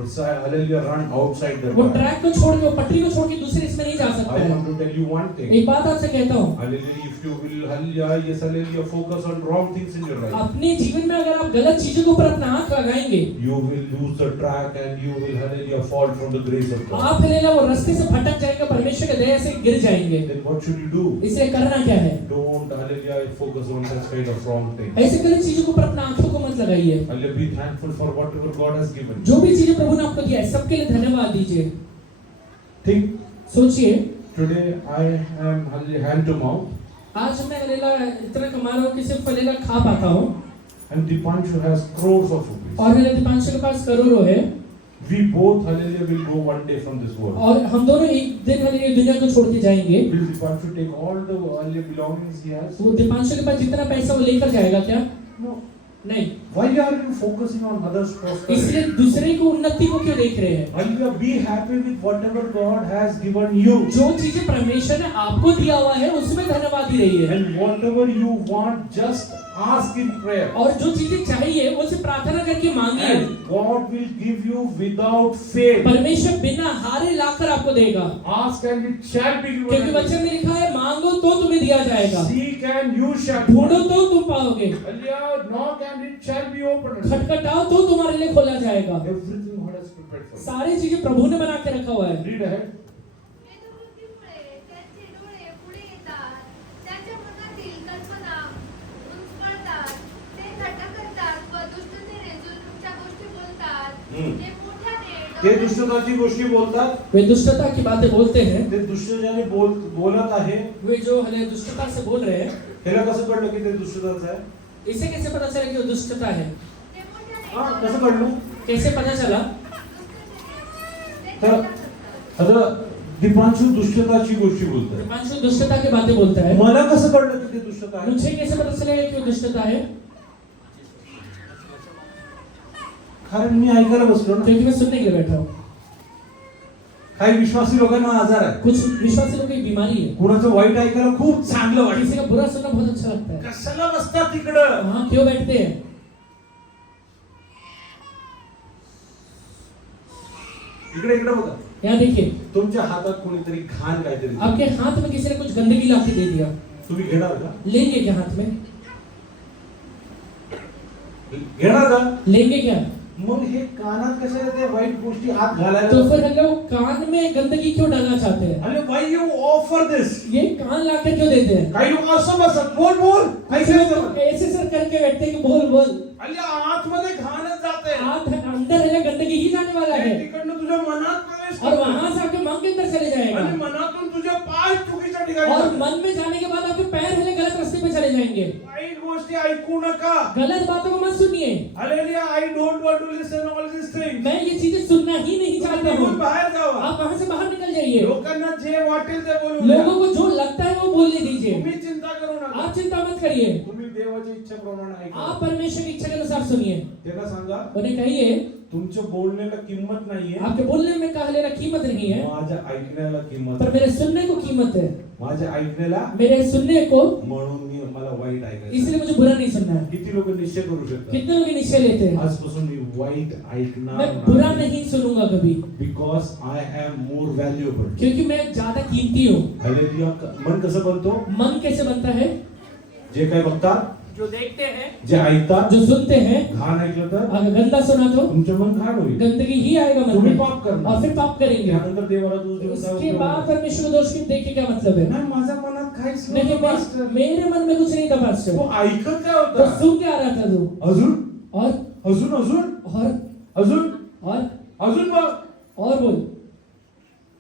hallelujah run outside the वो track. ट्रैक को छोड़ के, वो पटरी को छोड़ के दूसरे इसमें नहीं जा सकता I है. want to tell you one thing. एक बात आपसे कहता हूँ, Hallelujah. If you will hallelujah, yes hallelujah, focus on wrong things in your life, अपने जीवन में अगर आप गलत चीजों के ऊपर अपना हाथ लगाएंगे, you will lose the track and you will hallelujah fall from the grace of God. आप हले वो रास्ते से भटक जाएंगे, परमेश्वर के दया से गिर जाएंगे. Then what should you do? इसलिए करना क्या है? Don't hallelujah focus on such kind of wrong things. ऐसे गलत चीजों के ऊपर अपना आंखों को मत लगाइए. Hallelujah. Be thankful for whatever God has given. जो भी चीजें प्रभु ने आपको दिया है, सबके लिए धन्यवाद दीजिए. Think. सोचिए, Today I am hallelujah hand to mouth. आज मैं हलेला इतना कमा रहा हूँ कि सिर्फ हलेला खा पाता हूँ, And Dipanshu has crores of rupees. और हलेला दीपांशु के पास करोड़ों है, We both hallelujah will go one day from this world. और हम दोनों एक दिन हलेला दुनिया को छोड़ के जाएंगे. Will Dipanshu take all the hallelujah belongings he has? वो दीपांशु के पास जितना पैसा वो लेकर जाएगा क्या? No. नहीं. Why are you focusing on others' prosperity? इसलिए दूसरे को उन्नति को क्यों देख रहे हैं? Hallelujah. Be happy with whatever God has given you. जो चीजें परमेश्वर ने आपको दिया हुआ है उसमें धन्यवाद ही रहिए. And whatever you want, just ask in prayer. और जो चीजें चाहिए उसे प्रार्थना करके मांगिए. And God will give you without faith. परमेश्वर बिना हारे लाकर आपको देगा. Ask and it shall be क्योंकि given. वचन में लिखा है, मांगो तो तुम्हें दिया जाएगा, Seek and you shall ढूंढो find. तो तुम पाओगे, Hallelujah. Knock and it shall be opened. खटखटाओ तो तुम्हारे लिए खोला जाएगा. Everything God has prepared for you. सारी चीजें प्रभु ने बना के रखा हुआ है. Read ahead. वेदवृत्तीमुळे त्यांचे डोळे पुढे येतात, त्यांच्या मनातील कल्पना उंचवतात, ते थट्टा करतात व दुष्टतेने जुलूमच्या गोष्टी बोलतात. ते मोठ्याने ते दुष्टताची गोष्टी बोलतात. वे दुष्टता की बातें बोलते हैं. ते दुष्टजाने बोलत आहे. वे जो हले दुष्टता से बोल रहे हैं, त्याला कसं कळलं की ते दुष्टताच आहे? इसे कैसे पता चला कि वो दुष्टता है? ते मोठ्याने हा, कसं कळलं? कैसे पता चला? तर आता दीपांशु दुष्टताची गोष्टी बोलतोय. दीपांशु दुष्टता की बातें बोलता है. मला कसं कळलं की ते दुष्टता आहे? मुझे कैसे पता चलेगा कि वो दुष्टता है? कारण मी ऐकायला बसलो ना. क्योंकि मैं सुनने के लिए बैठा हूँ. काही विश्वासी लोकांना आजार आहे. कुछ विश्वासी लोगों की बीमारी है. कुणाचं वाईट ऐकायला खूप चांगलं वाटतं. किसी का बुरा सुनना बहुत अच्छा लगता है. कशाला बसतात तिकडं? वहाँ क्यों बैठते हैं? इकडे इकडे बघा. यहाँ देखिए, तुमच्या हातात कोणीतरी घाण काहीतरी, आपके हाथ में किसी ने कुछ गंदगी लाके दे दिया, तुम्ही घेणार का? लेंगे क्या हाथ में? घेणार का? लेंगे क्या? मग हे कानात कशाला ते वाईट गोष्टी हात घालायला? तो फिर हम लोग कान में गंदगी क्यों डालना चाहते हैं? अरे व्हाई यू ऑफर दिस? ये कान लाकर क्यों देते हैं? काही लोक असं बसतात, बोल बोल ऐसे लोग ऐसे सर करके बैठते हैं कि बोल बोल. अरे आतमध्ये घाणच जाते. हाथ अंदर है, गंदगी ही जाने वाला है, तिकडनं तुझ्या मनात प्रवेश और करतो. वहां से आपके मन के अंदर चले आणि जाएगा, मनातून तुझे पाय चुकीच्या ठिकाणी और जातात. मन में जाने के बाद आपके पैर हले गलत रास्ते पे चले जाएंगे. वाईट गोष्टी ऐकू नका. गलत बातों को मत सुनिए. Hallelujah. I don't want to listen all this things. मैं ये चीजें सुनना ही नहीं चाहता हूँ. बाहेर जावा. आप वहां से बाहर निकल जाइए. लोकांना जे वाटेल ते बोलू द्या. लोगों को जो लगता है वो बोलने दीजिए. तुम्ही चिंता करू नका. आप चिंता मत करिए. तुम्ही देवाच्या इच्छेप्रमाणे ऐका. आप परमेश्वर की इच्छा के अनुसार सुनिए. त्याला सांगा, उन्हें कहिए, तुमच्या बोलण्याला किंमत नाहीये, आपके बोलने में कहा लेना कीमत नहीं है, माझ्या ऐकण्याला किंमत पर आहे. मेरे सुनने को कीमत है. माझ्या ऐकण्याला मेरे सुनने को, म्हणून मला वाईट ऐकायचं. इसलिए मुझे बुरा नहीं सुनना है. किती लोक निश्चय करू शकतात? कितने लोग निश्चय लेते हैं? आजपासून मी वाईट ऐकणार मैं बुरा नहीं सुनूंगा कभी, because I am more valuable. क्योंकि मैं ज्यादा कीमती हूँ. हालेलुया. मन कसं बनतो? मन कैसे बनता है? जे काय बघतात, जो देखते हैं, जे ऐकतात, जो सुनते हैं. घाण ऐकलं तर अगर गंदा सुना तो तुमचं मन घाण होईल, गंदगी ही आएगा मन तुम्ही में पाप करणार. और फिर पाप करेंगे. त्यानंतर देवाला दोष देऊन काय उसके उपयोग बाद आहे? परमेश्वर को दोष देके क्या मतलब है? नाही, माझ्या मनात काहीच नहीं, नव्हतं, पास्टर. मेरे मन में कुछ नहीं था पास्टर. तो ऐकत काय तो होता? सुन क्या रहा था तू? अजून और अजून अजून और अजून और अजून बघ, और बोल.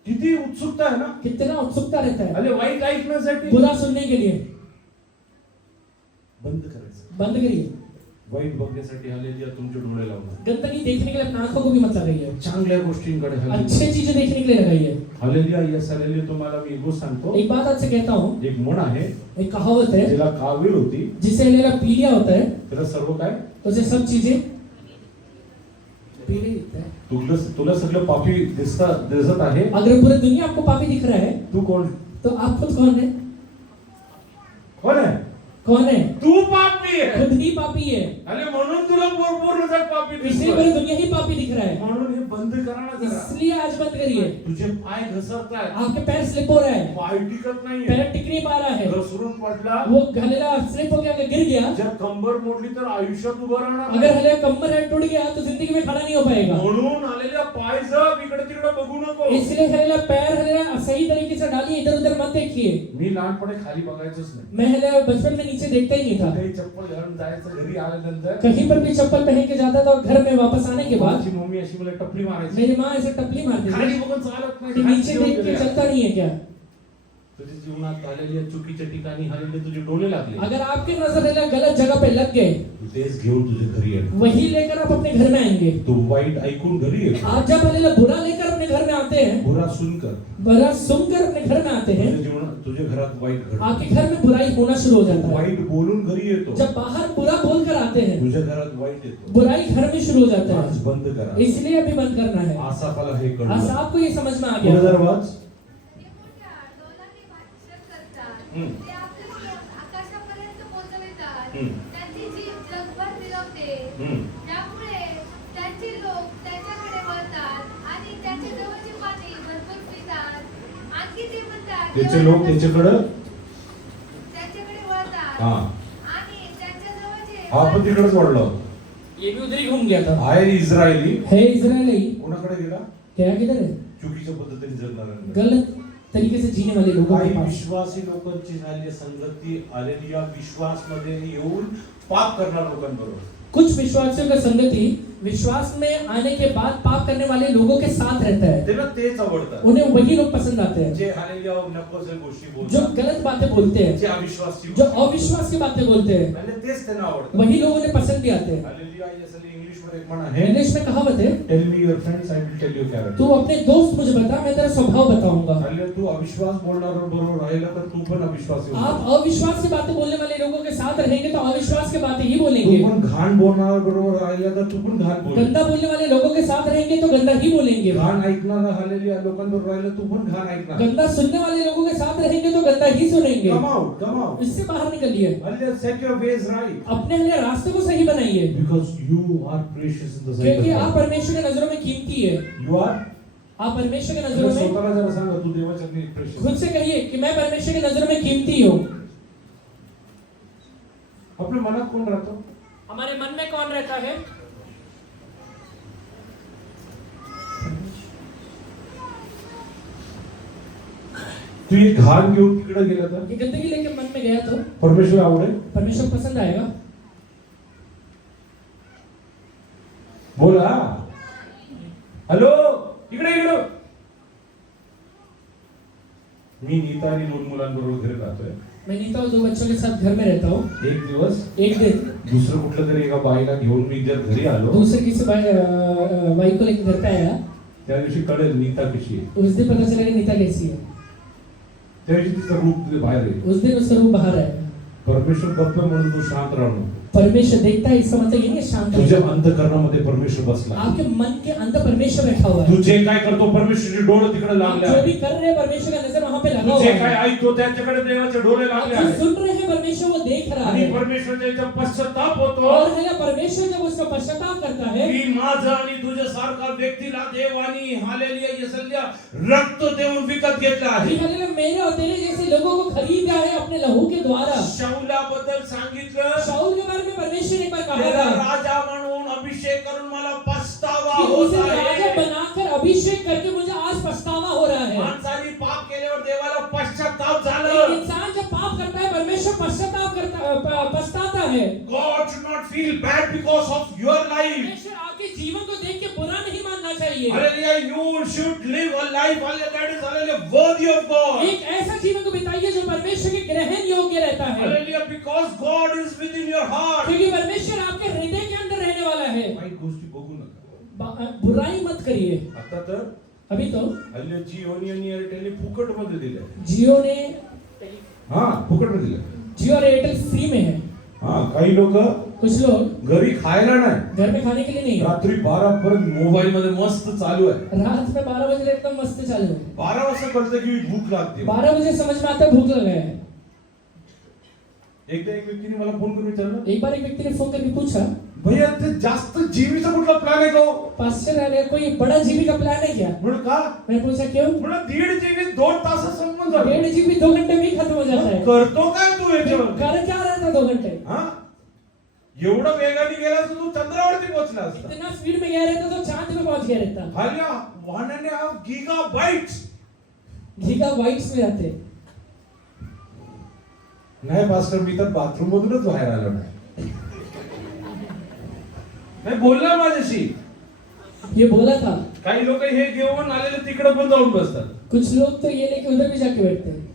किती उत्सुकता आहे ना. कितना उत्सुकता रहता है अरे वाईट ऐकण्यासाठी बुरा सुनने के लिए. बंद करायचं. बंद करिए. वाईट बघण्यासाठी हालेलुया तुमचे डोळे लावून गंदगी देखने के लिए अपनी आंखों को भी मत लगाइए. चांगल्या गोष्टींकडे हालेलुया. अच्छे चीजें देखने के लिए लगाइए. हालेलुया. Yes hallelujah. तुम्हाला मी एक गोष्ट सांगतो. एक बात आपसे कहता हूँ, एक म्हण आहे, एक कहावत है, जिला कावीळ होती, जिसे लेला पी लिया होता है त्याला सर्व काय उसे सब चीजें पी ले लेता है. तुला सगळं पापी दिसत आहे. अगर पूरी दुनिया आपको पापी दिख रहा है तू कोण? तो आप खुद कौन है? कोण आहे? कौन है? तू पापी आहे. खुद ही पापी है. अरे म्हणून तुला पूर्ण जग पापी इसलिए दिसतोय. पूरी दुनिया ही पापी दिख रहा है. म्हणून हे बंद करा ना जरा. इसलिए आज बंद करिए. तुझे पाय घसरतायत, आपके पैर स्लिप हो रहा है, पाय टिकत नाहीये, पैर टिक नहीं पा रहा है, घसरून पडला. वो घलेला स्लिप हो गया, अगर गिर गया, जर कंबर मोडली तर आयुष्यात उभं राहणार अगर नाही. हले कमर है टूट गया तो जिंदगी में खड़ा नहीं हो पाएगा. म्हणून आलेल्या पाय जप इकडे तिकडे बघू नको. इसलिए हलेला पैर हलेला सही तरीके से डालिए, इधर उधर मत देखिए. मी लहानपणी खाली बघायचंच नाही. मैं हले बचपन में नीचे देखता ही नहीं था. काही चप्पल घालून जायचं घरी आल्यानंतर. कहीं पर भी चप्पल पहन के जाता था और घर में वापस आने के बाद माझी मम्मी अशी मला टपली मारायची. मेरी माँ ऐसे टपली मारती खाली थी बघून चालत नाही. कि खाली नीचे जेवून देख के गेल्या. चलता नहीं है क्या? तुझ्या जीवनात आलेल्या चुकीच्या ठिकाणी आलेले तुझे डोळे लागले. अगर आपकी नजर हले गलत जगह पे लग गए, तू तेच घेऊन तुझे घरी ये. वही लेकर आप अपने घर में आएंगे. तू वाईट ऐकून घरी ये. आप जब हलेला बुरा लेकर अपने घर में आते हैं, बुरा सुनकर बुरा सुनकर अपने घर में आते हैं, तुझ्या जीवनात तुझ्या घरात वाईट घडतं. आपके घर में बुराई होना शुरू हो जाता है. वाईट बोलून घरी येतो, जब बाहर बुरा बोलकर आते हैं, तुझ्या घरात वाईट येतो. बुराई घर में शुरू हो जाता आज है. बंद करा. इसलिए अभी बंद करना है. आसाफाला हे आज कळलं. आपको ये समझ में आ पुढे जरा गया. वाच. हम्म. ते आपल्याला आकाशापर्यंत पोहोचवितात. हम्म. त्यांची जीभ जगभर फिरवते. हम्म. त्यामुळे त्यांचे लोक त्यांच्याकडे वळतात आणि त्यांच्या जवळची पाणी भरपूर पितात. आणखी ते म्हणतात, त्याचे लोक त्याच्याकडं. त्यांच्याकडे वळतात हा आणि त्यांच्या जवळचे हा पण तिकडेच वाढलो. ये भी उधर ही घूम गया था. आहे इस्रायली. है इजरायली. कोणाकडे गेला? क्या किधर है? चुकीच्या पद्धतीने जगणाऱ्यांकडे. गलत तरीके से जीने वाले लोगों के काही पास. विश्वासी लोकांची झाली संगती आलेली या विश्वास मध्ये येऊन पाप करणाऱ्या लोकांबरोबर. कुछ विश्वासियों का संगति विश्वास में आने के बाद पाप करने वाले लोगों के साथ रहता है. त्याला तेच आवडतात. उन्हें वही लोग पसंद आते हैं जे हालेलुया नकोच्या गोष्टी जो बोलतात, गलत बातें बोलते हैं, जे अविश्वासी जो अविश्वास की बातें बोलते हैं, म्हणजे तेच त्यांना आवडतं. वही लोग उन्हें पसंद भी आते हैं. हालेलुया. यासाठी इंग्लिश मध्ये एक म्हण आहे, इंग्लिश में कहावत है, tell me your friends I will tell you to character. अपने दोस्त मुझे बता, मैं तेरा स्वभाव बताऊंगा. हालेलुया. तू अविश्वास बोलणाऱ्या बरोबर राहिला तर तू पण अविश्वासी होशील. आप अविश्वास की बातें बोलने वाले लोगों के साथ रहेंगे तो अविश्वास की बातें ही तू बोलेंगे. पण घाण बोलणाऱ्या बरोबर राहिला तर तू पण घाण बोल. गंदा बोलने वाले लोगों के साथ रहेंगे तो गंदा ही बोलेंगे. घाण ऐकणारा हालेलुया लोकांबरोबर राहिला तू पण घाण ऐकणार. गंदा सुनने वाले लोगों के साथ रहेंगे तो गंदा ही सुनेंगे. Come out, come out. इससे बाहर निकलिए. Hallelujah. Set your ways right. अपने लिए रास्ते को सही बनाइए, because you are precious in the क्योंकि साइट आप ऑफ गॉड. परमेश्वर की नजरों में कीमती है. You are. आप परमेश्वर की नजरों में स्वतःला जरा सांगा तू देवाच्या प्रेशियस. खुद से कहिए कि मैं परमेश्वर की नजरों में कीमती हूँ. आपल्या मनात कोण राहतो? हमारे मन में कौन रहता है? तू एक घाण घेऊन तिकडे गेला तर ये गंदगी लेके मन में गया तो परमेश्वर आवडेल? परमेश्वर पसंद आएगा. बोला. हॅलो, इकडे इकडे. मी नीता आणि 2 मुलांबरोबर घरी राहतोय. मैं नीता और 2 बच्चों के साथ घर में रहता हूँ. एक दिवस एक दिन दुसरं कुठलं तरी एका बाईला घेऊन मी जर घरी आलो, दूसरे किसी भाई को लेकर घर पे आया. त्या दिवशी कळेल नीता कशी आहे. उस दिन पता चला कि नीता कैसी है. त्या दिवशी तिचं रूप तुझे बाहेर आहे. उस दिन उसका रूप बाहर है. परमेश्वर गप्प म्हणून तू शांत राहू नको. परमेश्वर देखता है, इसका मतलब ये नहीं है शांत तुझ्या है। अंतःकरणामध्ये परमेश्वर बसला. आपके मन के अंदर परमेश्वर बैठा हुआ है। तू जे काय करतो परमेश्वराचे डोळे तिकडे लागले जो आहेत. भी कर रहे हैं परमेश्वर का नजर वहां पे लगा तू हुआ जे काय है। ऐकतो त्याच्याकडे देवाचे डोळे लागले आप जो आहेत. सुन रहे हैं परमेश्वर वो देख रहा आणि है, परमेश्वराच्या इथे पश्चाताप होतो और है ना परमेश्वर जब उसका पश्चाताप करता है की माझं आणि तुझ्यासारखा व्यक्तीला देवानी हालेलुया यसल्या रक्त देऊन विकत घेतला कि आहे. हालेलुया मेरे और तेरे जैसे लोगों को खरीदा है अपने लहू के द्वारा। शाऊलाबद्दल सांगितलं शाऊल के बारे में परमेश्वर ने एक बार कहा त्याला था राजा म्हणून अभिषेक करून मला पछतावा कि होत उसे राजा आहे. बनाकर अभिषेक करके मुझे आज पछतावा हो रहा है। माणसाने पाप केल्यावर देवाला पश्चाताप एक झालं. इंसान जब पाप करता है परमेश्वर पछताता है। God should not feel bad because of your life. परमेश्वर आपके जीवन को देख के बुरा नहीं मानना चाहिए। Hallelujah, you should live a life hallelujah, that is hallelujah, worthy of God. एक ऐसा जीवन को बिताइए जो परमेश्वर के ग्रहण योग्य रहता है, Hallelujah, because God is within your heart. क्योंकि परमेश्वर आपके हृदय के अंदर रहने वाला है। वाईट गोष्टी बघू नका. बुराई मत करिए। आता तर अभी तो हल्ली जिओनी आणि एअरटेलने फुकट मध्ये दिले. जियो ने हा फुकट मध्ये दिले. जियो और एयरटेल फ्री में है। हा काही लोक कुछ लोग घरी खायला नाही, घर में खाने के लिए नहीं है, रात्री 12 पर्यंत मोबाईल मध्ये मस्त चालू आहे. रात में 12 बजे एकदम मस्त चालू है। 12 वाजता कळतं की भूक लागते. 12 बजे समझ में आता है भूख लगा है। एकदा एक व्यक्तीने मला फोन करून विचारलं, एक बार एक व्यक्ति ने फोन करके पूछा, भैया ते जास्त जीबीचा कुठला प्लॅन आहे का हो? पास्टर अरे कोई बड़ा जीबी का प्लान है क्या? म्हणून का? मैंने पूछा क्यों? म्हणून 1.5 जीबी 2 तासात संपून जातो. 1.5 जीबी 2 घंटे में ही खत्म हो जाता है। करतो काय तू याच्यावर? कर क्या रहा था 2 घंटे? हा एवढा वेगाने गेला तर तू चंद्रावरती पोहोचला असता. इतना स्पीड में गया रहता तो चांद में पहुंच गया रहता। हल्ल्या 1.5 गीगाबाइट्स. गीगाबाइट्स में आते। नाही पास्टर मी तर बाथरूम मधूनच बाहेर आलो नाही. नाही बोलला माझ्याशी. ये बोला था। काही लोक हे घेऊन आलेले तिकडे पण जाऊन बसतात. कुछ लोग तो ये लेके उधर भी जाके बैठते हैं।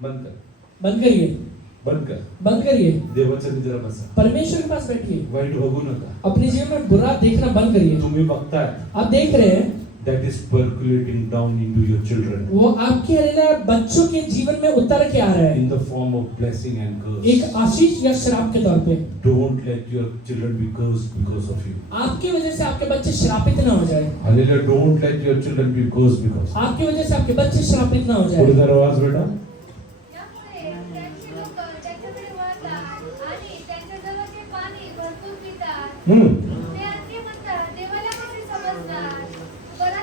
बंद कर, बंद करिए, बंद कर. बंद करिए। देवाच्या निद्रा बसा. परमेश्वर के पास बैठिए। वाईट बघू नका. अपने जीवन में बुरा देखना बंद करिए। तुम्ही बघताय आप देख रहे हैं that is percolating down into your children वो आपके बच्चों के जीवन में उतर के आ रहा है in the form of blessing and curse. एक आशीष या श्राप के तौर पे। Don't let your children be cursed because of you. आपकी वजह से आपके बच्चे श्रापित ना हो जाए। Hallelujah. Don't let your children be cursed because. आपकी वजह से आपके बच्चे श्रापित ना हो पुढे जाए। जरा आवाज बेटा. यामुळे त्यांची लोकं त्यांच्याकडे वळतात आणि त्यांच्याजवळ जे पाणी भरपूर पितात ते आणखी म्हणतात देवाला कसे समजणार?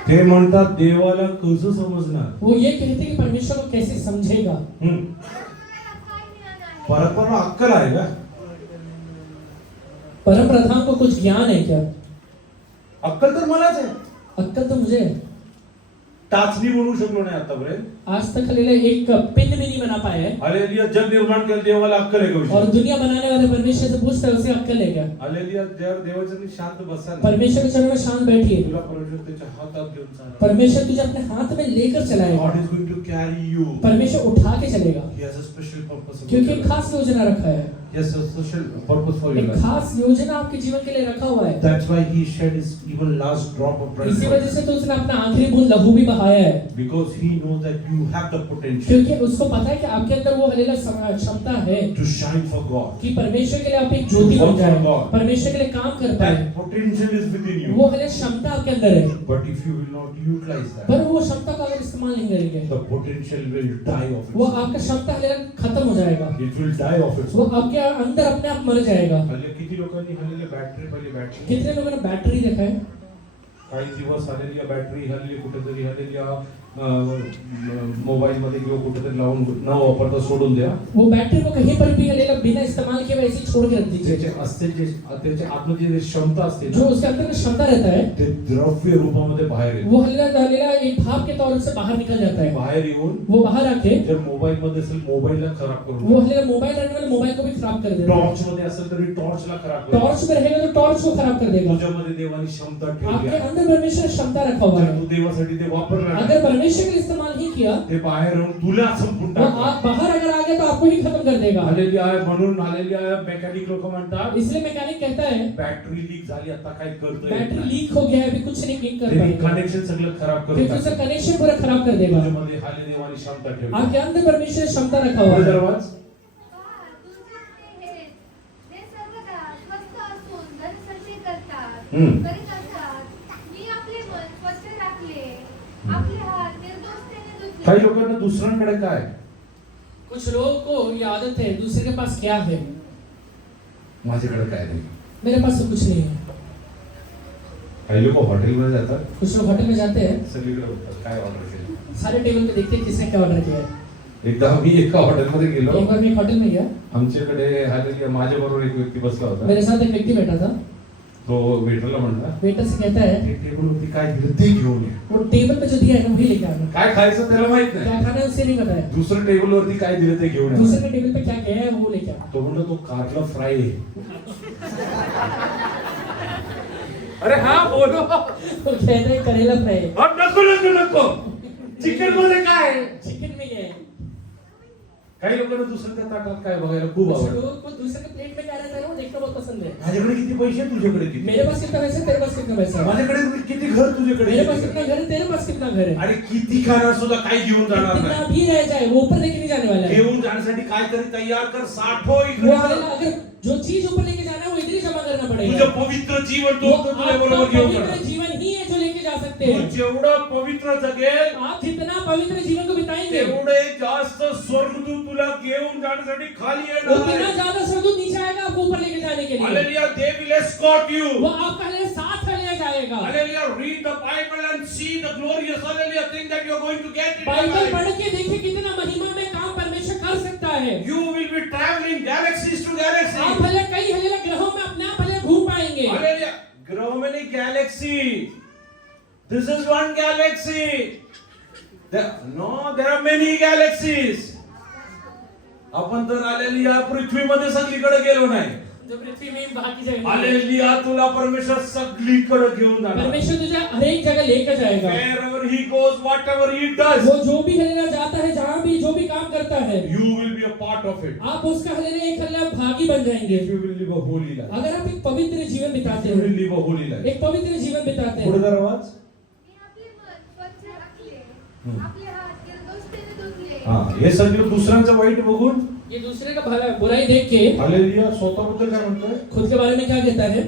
ते म्हणतात देवाला कसं समजणार. वो ये कहते कि परमेश्वर को कैसे समझेगा। परत पण अक्कल आहे का? परम प्रधान को कुछ ज्ञान है क्या? अक्कल तर मलाच आहे. अक्कल तो मुझे है। टाचणी बनवू शकलो नाही आतापर्यंत. आज तक हलेला एक पिन भी नहीं बना पाया है। हालेलुया. जग निर्माण केलं देवाला अक्कल आहे का? और दुनिया बनाने वाले परमेश्वर से पूछता है उसे अक्कल है क्या? हालेलुया. देवाचं शांत बसा ना. परमेश्वर के चरणों में शांत बैठिए। तुला परमेश्वर त्याच्या हातात घेऊन चालणार. परमेश्वर तुझे अपने हाथ में लेकर चलाएगा। God is going to carry you. परमेश्वर उठा के चलेगा He has a special purpose. क्योंकि एक खास योजना रखा है। He has a special purpose for your एक life. खास योजना आपके जीवन के लिए रखा हुआ है। That's why he shed his even last drop of blood. इसी वजह से तो उसने अपना आखिरी बूंद लहू भी बहाया है, Because he knows that you have the potential क्योंकि उसको पता है कि आपके अंदर वो हलेला क्षमता है to shine for God. कि परमेश्वर के लिए आप एक ज्योति बन जाए, परमेश्वर के लिए काम कर पाए। That potential is within you. वो हलेला क्षमता आपके अंदर है, But if you will not utilize that, पर वो क्षमता का अगर इस्तेमाल नहीं करेंगे the potential will die of वो itself. आपका क्षमता हलेला खत्म हो जाएगा। It will die of वो itself. आपके अंदर अपने आप मर जाएगा। हल्ली किती लोकांनी हल्ली बॅटरी कितने लोगों ने बैटरी देखा है? काही दिवस हल्ली बॅटरी हल्ली कुठेतरी हल्ली मोबाईल मध्ये किंवा कुठेतरी लावून न वापरता सोडून द्या. वो बैटरी को कहीं पर भी हलेला बिना इस्तेमाल किए वैसे ही छोड़ के रख दीजिए। त्याचे असते जे त्याच्या आतमध्ये जे क्षमता असते जो उसके अंदर की क्षमता रहता है ते द्रव्य रूपामध्ये बाहेर येते. वो हल्ला एक भाप के तौर से बाहर निकल जाता है। बाहेर येऊन वो बाहर आके जर मोबाईल मध्ये असेल मोबाईलला खराब करून वो हल्ला मोबाइल रहने वाले मोबाइल को भी खराब कर देता है। टॉर्च मध्ये असेल तरी टॉर्चला खराब करून टॉर्च में रहेगा तो टॉर्च को खराब कर देगा। तुझ्यामध्ये देवानी क्षमता ठेवली आपके आहे. अंदर परमेश्वर ने क्षमता रखा हुआ जर है। तू देवासाठी ते वापरला नाही, अगर परमेश्वर के लिए इस्तेमाल नहीं किया ते बाहेर येऊन तुला संपून तो टाकणार. आप बाहर अगर आ गए तो आपको ही खत्म कर देगा। हालेलुया. म्हणून हालेलुया. मेकॅनिक लोक म्हणतात इसलिए मैकेनिक कहता है बॅटरी लीक झाली आता काय करतोय. बैटरी लीक हो गया है अभी कुछ नहीं कर ते पाएगा, कनेक्शन सगळं खराब करून फिर उसका टाकतं. कनेक्शन पूरा खराब कर देगा। तुझ्यामध्ये हाले देवानी क्षमता ठेवली. आपके अंदर परमेश्वर ने क्षमता रखा हुआ पुढे है। जरा वाच. करीत असतात. मी आपले मन स्वच्छ राखले, आपले हात निर्दोषतेने धुतले. काही लोकांना दुसऱ्यांकडे काय, कुछ लोगों को ये आदत है दूसरे के पास क्या है, माझ्याकडे काय नाही. मेरे पास तो कुछ नहीं है. काही लोक हॉटेलमध्ये जातात, कुछ लोग होटल में जाते हैं, सगळीकडे बघतात काय ऑर्डर केलं. सारे टेबल पे देखते हैं किसने क्या ऑर्डर किया है. एकदा मी एका हॉटेलमध्ये गेलो, एक बार मैं एक होटल में गया, आमच्याकडे हालेलुया माझ्या बरोबर एक व्यक्ती बसला होता. मेरे साथ एक व्यक्ति बैठा था. तो वेटरला म्हणला, वेटर से कहता है ते टेबलवरती काय दिलं ते घेऊन ये. वो टेबल पे जो दिया है ना वही लेके आना. काय खायचं त्याला माहित क्या नाही, खाना है उससे नहीं पता है. दुसरं टेबलवरती काय दिलं ते घेऊन दूसरे ये. के टेबल पे क्या गया है वो लेके आना. तो म्हणला तो कारला फ्राय आहे. अरे हा बोलो. वो कहता है करेला फ्राई है. अब नको चिकन मध्ये काय आहे? चिकन में ये है. काही लोकांना दुसऱ्या ताटात काय बघायला खूप कुछ आवडतं. लोगों को दूसरे के प्लेट में क्या रहता है ना वो देखना बहुत पसंद है. माझ्याकडे किती पैसे आहे, तुझ्याकडे किती. मेरे पास कितना पैसा है, तेरे पास कितना पैसा है. माझ्याकडे किती घर, तुझ्याकडे मेरे किती पास घर. कितना घर है, तेरे पास कितना घर है. अरे किती खाना सुद्धा काही घेऊन जाणार कितना नाही. भी रह जाए वो ऊपर लेके नहीं जाने वाला है. घेऊन जाण्यासाठी काहीतरी तयार कर, साठव वो इकडे. अगर जो चीज ऊपर लेके जाना है वो इधर ही जमा करना तुझं पड़ेगा. पवित्र जीवन तो वो तुझ्या आपका बरोबर घेऊन पवित्र जाणार. जीवन ही है जो लेके जा सकते तू हैं. जेवढं पवित्र जगेल आप जितना पवित्र जीवन को बिताएंगे तेवढे जास्त स्वर्गदूत तुला घेऊन जाण्यासाठी खाली उतना येणार. ज्यादा स्वर्गदूत नीचे आएगा आपको ऊपर लेके जाने के लिए. Hallelujah, they will escort you. वो आपका लिए साथ में ले जाएगा. Hallelujah, read the Bible and see the glorious hallelujah thing that you are going to get in your Bible life. पढ़ के देखिए कितना महिमा में काम परमेश्वर कर सकता है. You will be traveling galaxies to आप galaxies. भले कई हले ग्रहों में अपने आप भले घूम पाएंगे. Hallelujah. Grow many galaxy. This is one galaxy. There are many galaxies. आपण तर हालेलुया पृथ्वीमध्ये सगळीकडे गेलो नाही. जो पृथ्वी में बाकी जगह हालेलुया, तुला परमेश्वर सगळीकडे घेऊन जाणार. परमेश्वर तुझे हर एक जगह लेकर जाएगा. Wherever he goes, whatever he does, वो जो भी हलेला जाता है जहाँ भी जो भी काम करता है you will be a part of it. आप उसका हलेला एक हल्ला भागी बन जाएंगे. If you will live a holy life. अगर आप एक पवित्र जीवन बिताते You will हैं, live a holy life. एक पवित्र जीवन बिताते पुढे हैं. जरा वाच. मी आपले मन स्वच्छ राखले, आपले हात निर्दोषतेने धुतले. हा, हे सगळं दुसऱ्यांचं वाईट बघून ये दूसरे का भला बुराई देख के हालेलुया स्वतःबद्दल काय म्हणतोय? खुद के बारे में क्या कहता है.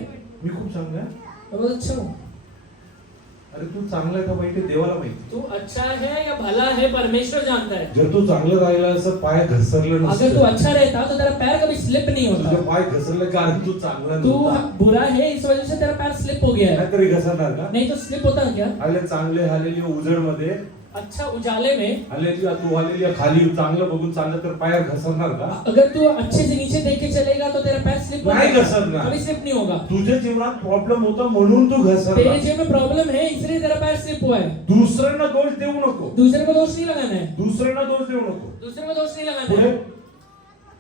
मी खूप चांगला आहे. मैं बहुत अच्छा हूँ. अरे तू चांगला आहे का वाईट आहे देवाला माहिती. तू अच्छा है या भला है परमेश्वर जानता है. जर तू चांगलं राहिला असं पाय घसरलं अगर तू अच्छा रहता तो तेरा पैर कभी स्लिप नहीं तुझे होता. पाय घसरले कारण तू चांगला तू नव्हता. बुरा है इस वजह से तेरा पैर स्लिप हो गया है. नाहीतरी घसरणार का? नहीं तो स्लिप होता क्या. आले चांगले हालेलुया उजड मध्ये अच्छा उजाले में हालेलुया तू हालेलुया खाली चांगलं बघून चाललं तर पायावर घसरणार का? अगर तू अच्छे से नीचे देख के चलेगा तो तेरा पैर स्लिप नहीं होगा. घसरना. कभी स्लिप नहीं होगा. तुझ्या जीवनात प्रॉब्लेम होता म्हणून तू तेरे घसरला. जीवन में प्रॉब्लम है इसलिए तेरा पैर स्लिप हुआ है. दुसऱ्यांना दोष देऊ नको. दूसरे को दोष नहीं लगाना है. दुसऱ्यांना दोष देऊ नको. दूसरे को दोष नहीं लगाना पुढे है.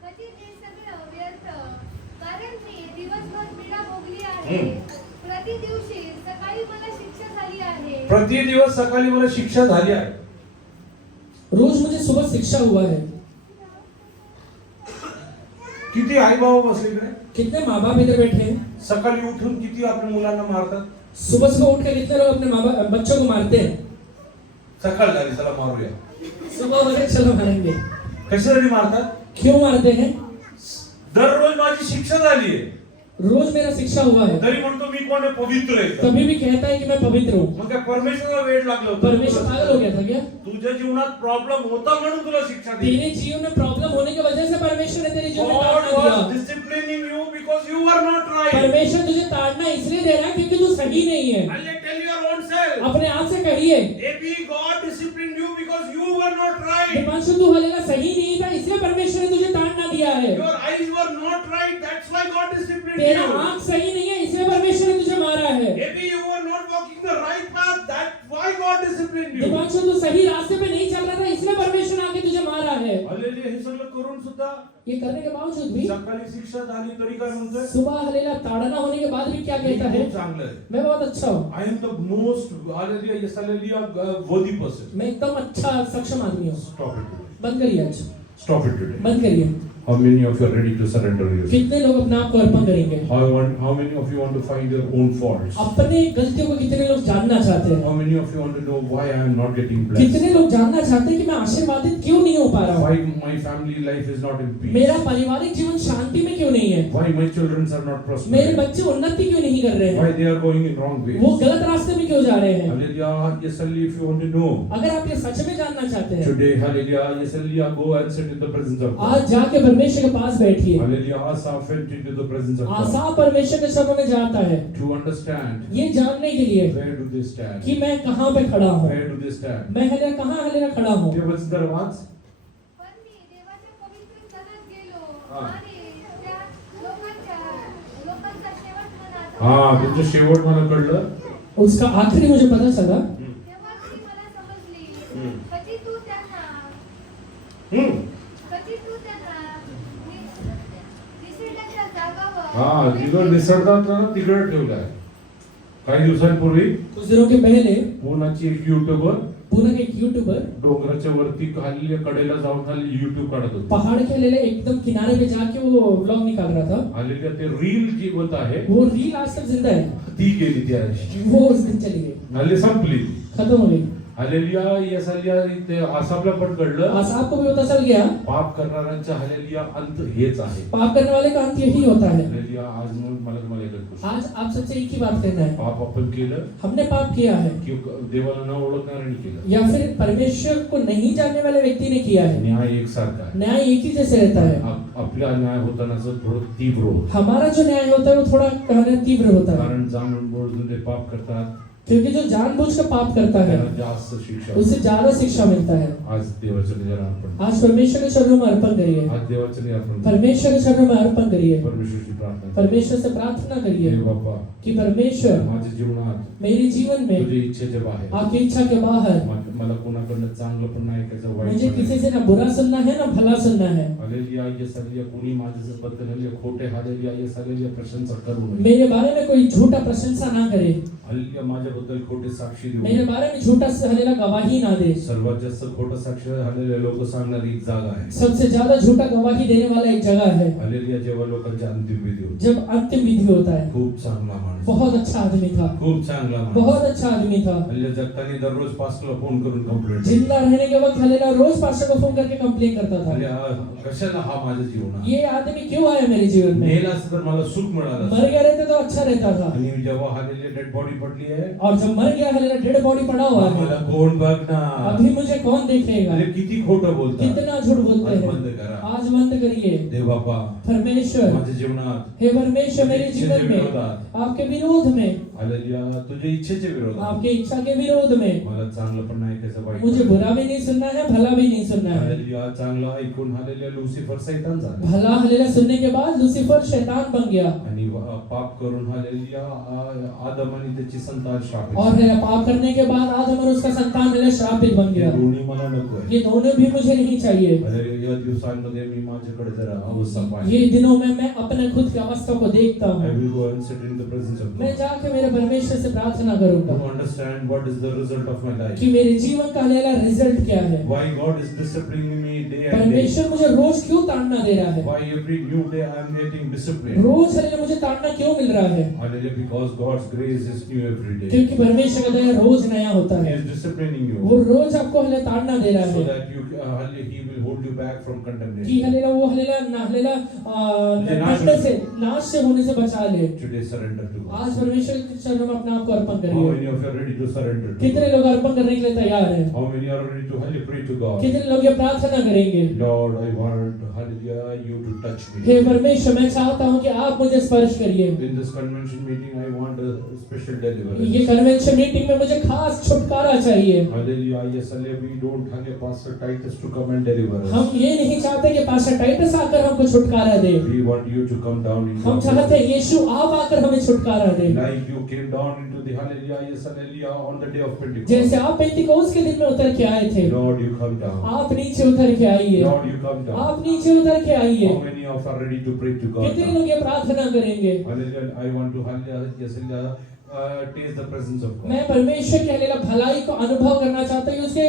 कधी हे सगळं व्यर्थ, कारण मी दिवसभर पीडा भोगली आहे. प्रति दिवशी सकाळी मला शिक्षा झाली आहे. प्रति दिवस सकाळी मला शिक्षा झाली आहे. रोज मुझे सुबह शिक्षा हुआ है. किती आई बाबा बसले इकडे. कितने माँ बाप इधर बैठे हैं. सकाळी उठून किती आपल्या मुलांना मारतात. सुबह सुबह उठ कर कितने लोग अपने बच्चों को मारते हैं. सकाळ झाली चला मारूया. सुबह हो गए चलो मारेंगे. कशासाठी मारतात? क्यों मारते हैं. दररोज माझी शिक्षा झाली आहे. रोज मेरा शिक्षा हुआ है. तरी म्हणतो मी कोण आहे? पवित्र आहे. कभी भी कहता है कि मैं पवित्र हूँ. मग काय परमेश्वराला वेळ लागलं होतं? परमेश्वर पागल हो गया था क्या. तुझ्या जीवनात प्रॉब्लेम होता म्हणून तुला शिक्षा दिली. तेरे जीवन में प्रॉब्लम होने की वजह से परमेश्वर ने तेरे जीवन में God ताड़ना was Diya. disciplining you because you were not right. परमेश्वर तुझे ताड़ना इसलिए दे रहा है क्योंकि तू सही नहीं है. And tell your own self. अपने आप से कहिए Maybe God disciplined you because you were not right. Deepanshu तू हलेला सही नहीं था इसलिए परमेश्वर ने तुझे ताड़ना दिया है. Your eyes were not right. That's why God disciplined तेरा you. आंख सही नहीं है इसलिए परमेश्वर ने तुझे मारा है. Maybe you were not walking the right path. That's why God disciplined you. Deepanshu तू सही रास्ते पे नहीं चल रहा था इसलिए परमेश्वर आके तुझे मारा है. हालेलुया हे सगळं करून सुद्धा ये करने के बावजूद भी सकाळी शिक्षा झाली तरी काय म्हणतोय? सुबह हलेला ताड़ना होने के बाद भी क्या कहता है. खूप चांगलं आहे. मैं बहुत अच्छा हूँ. I am the most hallelujah yes hallelujah worthy person. मैं एकदम अच्छा सक्षम आदमी हूँ. Stop it today. बंद करिए आज. Stop it today. बंद करिए. How many of you are ready to surrender yourself? कितने लोग अपने आप को अर्पण करेंगे? How many of you want to find your own faults? अपने गलतियों को कितने लोग जानना चाहते हैं? How many of you want to know why I am not getting blessed? कितने लोग जानना चाहते हैं कि मैं आशीर्वादित क्यों नहीं हो पा रहा हूँ? Why my family life is not in peace? मेरा पारिवारिक जीवन शांति में क्यों नहीं है? Why my children are not मेरे prospering? बच्चे उन्नति क्यों नहीं कर रहे हैं? Why they are going in wrong ways? वो गलत रास्ते में क्यों जा रहे हैं? Hallelujah, yes, hallelujah, if you want to know. अगर आप ये सच में जानना चाहते हैं, Today, hallelujah, yes, hallelujah, go and sit in the presence of God. आज जाके परमेश्वर के पास बैठिए। Hallelujah, Asaph went into the presence of God. आसा परमेश्वर के चरणों में जाता है To understand ये जानने के लिए where do they stand? कि मैं कहाँ पे खड़ा हूँ, Where do they stand? मैं हले कहाँ हले खड़ा हूँ। देवचंद्र आवाज पण मी देवाच्या पवित्र स्थळात गेलो हा. आणि त्या लोकांचा शेवट मनात हाँ तुमचं शेवट मला कळलं. उसका आखिरी मुझे पता चला, तेव्हा ती मला समजली कधी तू त्यांना निसर्गाच्या जागावर हा जिथं निसर्गात ना तिकडे ठेवलाय. काही दिवसांपूर्वी कुछ दिनों के पहले पुण्याची एक युट्यूबर पुणे के एक यूट्यूबर डोंगराच्या वरती खाली कडेला जाऊन खाली युट्यूब काढत होते. पहाड़ के हलेले एकदम किनारे पे जाके वो व्लॉग निकाल रहा था। हालेलुया, ते रील जिवंत आहे वो रील आज तक जिंदा है, ती गेली त्या दिवशी. वो उस दिन चली गई, नाले संपली. खत्म हो गई। हालेलुया, या साल्या ते आसापला पण कळलं आसाफ को भी पता चल गया पाप करणाऱ्यांचा हालेलुया अंत हेच आहे. पाप करने वाले का अंत यही होता है। हालेलुया, आज मला तुम्हाला एकच गोष्ट, आज आप सबसे एक ही बात कहना है, पाप आपण केलं हमने पाप किया है की देवाला न ओळखणाऱ्यांनी केलं. या फिर परमेश्वर को नहीं जानने वाले व्यक्ति ने किया है। न्याय एकसारखा आहे. न्याय एक ही जैसे रहता है। आपला न्याय होताना थोडं तीव्र होतं. हमारा जो न्याय होता है वो थोड़ा कहना तीव्र होता है, कारण जाणून बोलून ते पाप करतात क्योंकि जो जानबूझकर पाप करता है त्यांना जास्त शिक्षा. उससे ज्यादा शिक्षा मिलता है। आज देवाच्या निराला अर्पण, आज परमेश्वर के चरणों में अर्पण करिए, आज देवाच्या निराला अर्पण, परमेश्वर के चरणों में अर्पण करिए, परमेश्वरची प्रार्थना. परमेश्वर से प्रार्थना करिए हे बाप्पा, कि परमेश्वर माझ्या जीवनात मेरे जीवन में तुझे इच्छेच्या बाहेर आपकी इच्छा के बाहर मला कोणाकडनं चांगलं पण नाही ऐकायचं, वाईट मुझे पण किसी नाही. से ना बुरा सुनना है ना भला सुनना है। हालेलुया, ये सगळे कोणी माझ्याबद्दल हालेलुया खोटे हालेलुया ये सगळे प्रशंसा करू नये. मेरे बारे में कोई झूठा प्रशंसा ना करे, हालेलुया, माझ्याबद्दल खोटे साक्षी देऊ मेरे नये. बारे में झूठा हलेला गवाही ना दे। सर्वात जास्त खोटं साक्ष हालेलुया लोक सांगणारी एक जागा आहे. सबसे ज्यादा झूठा गवाही देने वाला एक जगह है हालेलुया, जेव्हा लोकांच्या अंतिम विधी होते. जब अंतिम विधि होता है। खूप चांगला माणूस, बहुत अच्छा आदमी था, खूप चांगला माणूस. बहुत अच्छा आदमी था। हालेलुया, जगतानी दररोज पास्टरला फोन करून कंप्लेंट. जिंदा रहने के वक्त हलेला रोज पास्टर को फोन करके कंप्लेन करता था, हालेलुया, कशाला हा माझ्या जीवनात ये आदमी क्यों आया मेरे जीवन में, मेला तर मला सुख मिळालं. मर गया रहता तो अच्छा रहता था, आणि जेव्हा हालेलुया डेड बॉडी पडली आहे, और जब मर गया हलेला डेड बॉडी पड़ा हुआ मला है, कोण बघणार. अभी मुझे कौन देखेगा। अरे किती खोटं बोलतात. कितना झूठ बोलते आज हैं। बंद करा. आज बंद करिए। देव बापा, परमेश्वर, माझ्या जीवनात हे परमेश्वर मेरे जीवन में विरोधात, आपके विरोध में, हालेलुया, तुझ्या इच्छेच्या विरोधात आपके इच्छा के विरोध में मला चांगलं पण नाही ऐकायचं, वाईट मुझे पण. बुरा भी नहीं सुनना है, भला भी नहीं सुनना है। हालेलुया, चांगलं ऐकून हालेलुया लुसिफर सैतान झाला. भला हलेला सुनने के बाद लूसीफर शैतान बन गया, आणि पाप करून हालेलुया आदम आणि त्याची संतान शापित. और हलेला पाप करने के बाद आदम और उसका संतान हलेला श्रापित बन हे गया। दोन्ही मला नको आहे. ये दोनों भी मुझे नहीं चाहिए। हालेलुया, या दिवसांमध्ये मी माझ्याकडे जरा अवस्था पाहिजे. ये दिनों में मैं अपने खुद की अवस्था को देखता I हूँ, will go and sit in the presence of मैं God जाके मेरे परमेश्वर से प्रार्थना करूंगा to understand what is the result of my life. कि मेरे जीवन का हलेला रिजल्ट क्या है। Why God is disciplining me day and day. परमेश्वर मुझे रोज क्यों ताड़ना दे रहा है, Why every new day I am getting disciplined. रोज हलेला मुझे ताड़ना क्यों मिल रहा है, Hallelujah, because God's grace is new every day. क्योंकि परमेश्वर का दया रोज नया होता He है। is disciplining वो you रोज आपको हले ताड़ना दे रहा so है that you He will hold you back from कि condemnation. हलेला वो हलेला ना हलेला दंड से नाश से होने से बचा ले। Today surrender to God. आज परमेश्वर के चरणों में अपने आप को अर्पण How करिए। many of you are ready to surrender to कितने God? लोग अर्पण करने के लिए तैयार हैं? How many are ready to humbly pray to God? कितने लोग ये प्रार्थना करेंगे? Lord, I want hallelujah you to touch हे me. परमेश्वर, मैं चाहता हूँ कि आप मुझे स्पर्श करिए। In this convention meeting I want a special ये deliverance. कन्वेंशन मीटिंग में मुझे खास छुटकारा चाहिए। Hallelujah, yes, hallelujah. We don't have a Pastor Titus to come and deliver us. हम ये नहीं चाहते कि पास्टर टाइटस आकर हमको छुटकारा दे, We want you to come down into Hum our चाहते हैं यीशु आप आकर हमें छुटकारा दे। like you came down into the hallelujah, yes, hallelujah, on the day of Pentecost. जैसे आप पेंतिकोस्त के दिन में उतर के आए थे, Lord, you come down. आप नीचे उतर के आइए, Lord, you come down. आप नीचे उतर के आइए। How many of us are ready to pray to God? कितने now? लोग ये प्रार्थना करेंगे? Hallelujah, I want to hallelujah, yes, hallelujah, taste the presence of God. मैं परमेश्वर की हालेलुया भलाई को अनुभव करना चाहता हूँ, उसके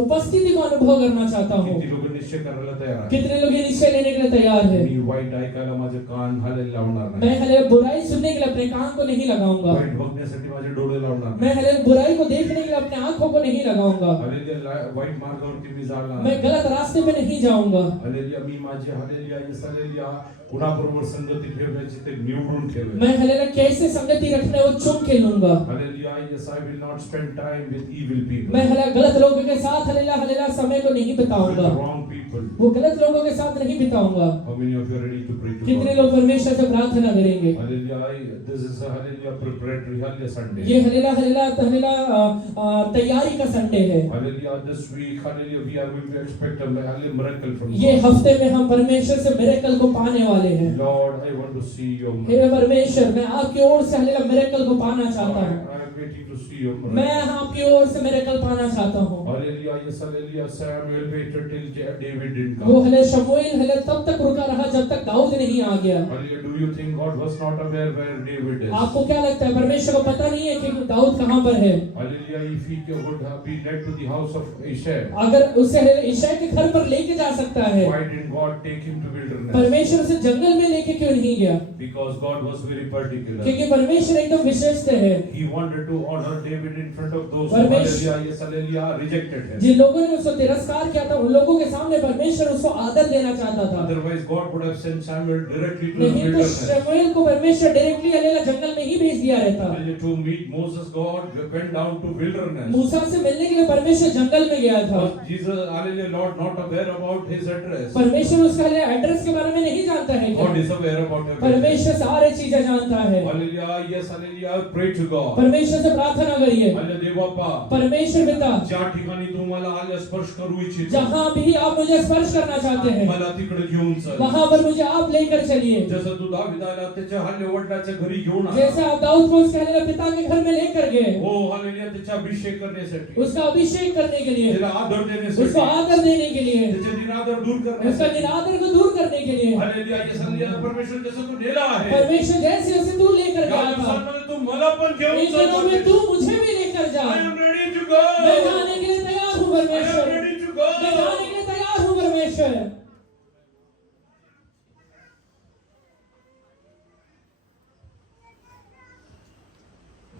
उपस्थिति को अनुभव करना चाहता हूँ। किती लोक निश्चय करायला तयार आहेत? कितने लोग ये निश्चय लेने के लिए तैयार है? मी वाईट ऐकायला माझे कान हालेलुया लावणार नाही. मैं हालेलुया बुराई सुनने के लिए अपने कान को नहीं लगाऊंगा। वाईट बघण्यासाठी माझे डोळे लावणार मैं नाही. हालेलुया बुराई को देखने के लिए अपने आंखों को नहीं लगाऊंगा। हालेलुया वाईट मार्गावरती मी जाणार मैं नाही. गलत रास्ते पे नहीं जाऊंगा। हालेलुया मी माझे हालेलुया येस हालेलुया कुणाबरोबर संगती ठेवायची ते निवडून ठेवेल. मैं हालेलुया कैसे संगति रखना है वो चुन के लूंगा। Hallelujah yes I will not spend time with evil people. मैं हालेलुया गलत लोगों के साथ हालेलुया हालेलुया समय को नहीं With बिताऊंगा। the wrong people. वो गलत लोगों के साथ नहीं बिताऊंगा। How many of you are ready to pray to कितने God? लोग परमेश्वर से प्रार्थना करेंगे? Hallelujah. This is a hallelujah preparatory hallelujah Sunday. ये हालेलुया हालेलुया हालेलुया तैयारी का संडे है। Hallelujah. This week, hallelujah, we are going to expect a hallelujah miracle from ये God. हफ्ते में हम परमेश्वर से मिरेकल को पाने वाले हैं। Lord, I want to see your हे miracle. परमेश्वर, मैं आपकी ओर से हालेलुया मिरेकल को पाना चाहता हूँ। I am waiting to see your miracle. मैं आपकी ओर से मिरेकल पाना चाहता हूँ। Hallelujah. Yes, hallelujah. Samuel waited till David didn't वो come. हालेलुया शमूएल हालेलुया तब तक रुका रहा जब तक दाऊद नहीं आ गया। Hallelujah. Do you think God was not aware where David is? आपको क्या लगता है परमेश्वर को पता नहीं है कि दाऊद कहाँ पर है? Hallelujah. If he would have been led to the house of Isha, अगर उसे ईशा के घर पर लेके जा सकता है, why didn't God take him to wilderness? परमेश्वर उसे जंगल में लेके क्यों नहीं गया? Because God was very particular. क्योंकि परमेश्वर एकदम विशेष है। He wanted to honor David in front of those who परमेश्वर- hallelujah, yes, hallelujah, rejected him. जिन लोगों ने उसको तिरस्कार किया था उन लोगों के सामने परमेश्वर उसको आदर देना चाहता था। Otherwise, God would have sent Samuel directly to the नहीं तो wilderness. शमूएल को परमेश्वर डायरेक्टली हालेलुया जंगल में ही भेज दिया रहता। Hallelujah, to meet Moses, God went down to wilderness. मूसा से मिलने के लिए परमेश्वर जंगल में गया था। Was Jesus, hallelujah, Lord, not aware about his address. परमेश्वर उसका हालेलुया एड्रेस के बारे में नहीं जानता है क्या? God is aware about everything. परमेश्वर सारी चीजें जानता है। Hallelujah, yes, hallelujah, pray to God. परमेश्वर से प्रार्थना करिए। Hallelujah, देवबापा, परमेश्वर पिता, ज्या ठिकाणी तुम्हाला आल्या स्पर्श करू इच्छितो, जहाँ भी आप मुझे स्पर्श करना चाहते हैं मला तिकडे घेऊन चल. वहाँ पर मुझे आप लेकर चलिए। जसं तू दाविदाला त्याच्या हल्ले वडिलाच्या घरी घेऊन आला. जैसे आप दाऊद को उसके हालेलुया पिता के घर में लेकर गए, हो हालेलुया, त्याचा अभिषेक करण्यासाठी, उसका अभिषेक करने के लिए, त्याला आदर उसको देण्यासाठी, आदर देने के लिए, त्याचे निरादर दूर उसका करण्यासाठी. निरादर को दूर करने के लिए हालेलुया, येस हालेलुया, परमेश्वर जसं तू नेला आहे, परमेश्वर जैसे उसे तू लेकर या गया था, दिवसांमध्ये तू मला पण घेऊन इन दिनों में तू मुझे भी लेकर जा। I am ready to go. मैं जाने के लिए तैयार हूँ I am परमेश्वर, ready to go. मैं जाने के लिए तैयार हूँ परमेश्वर।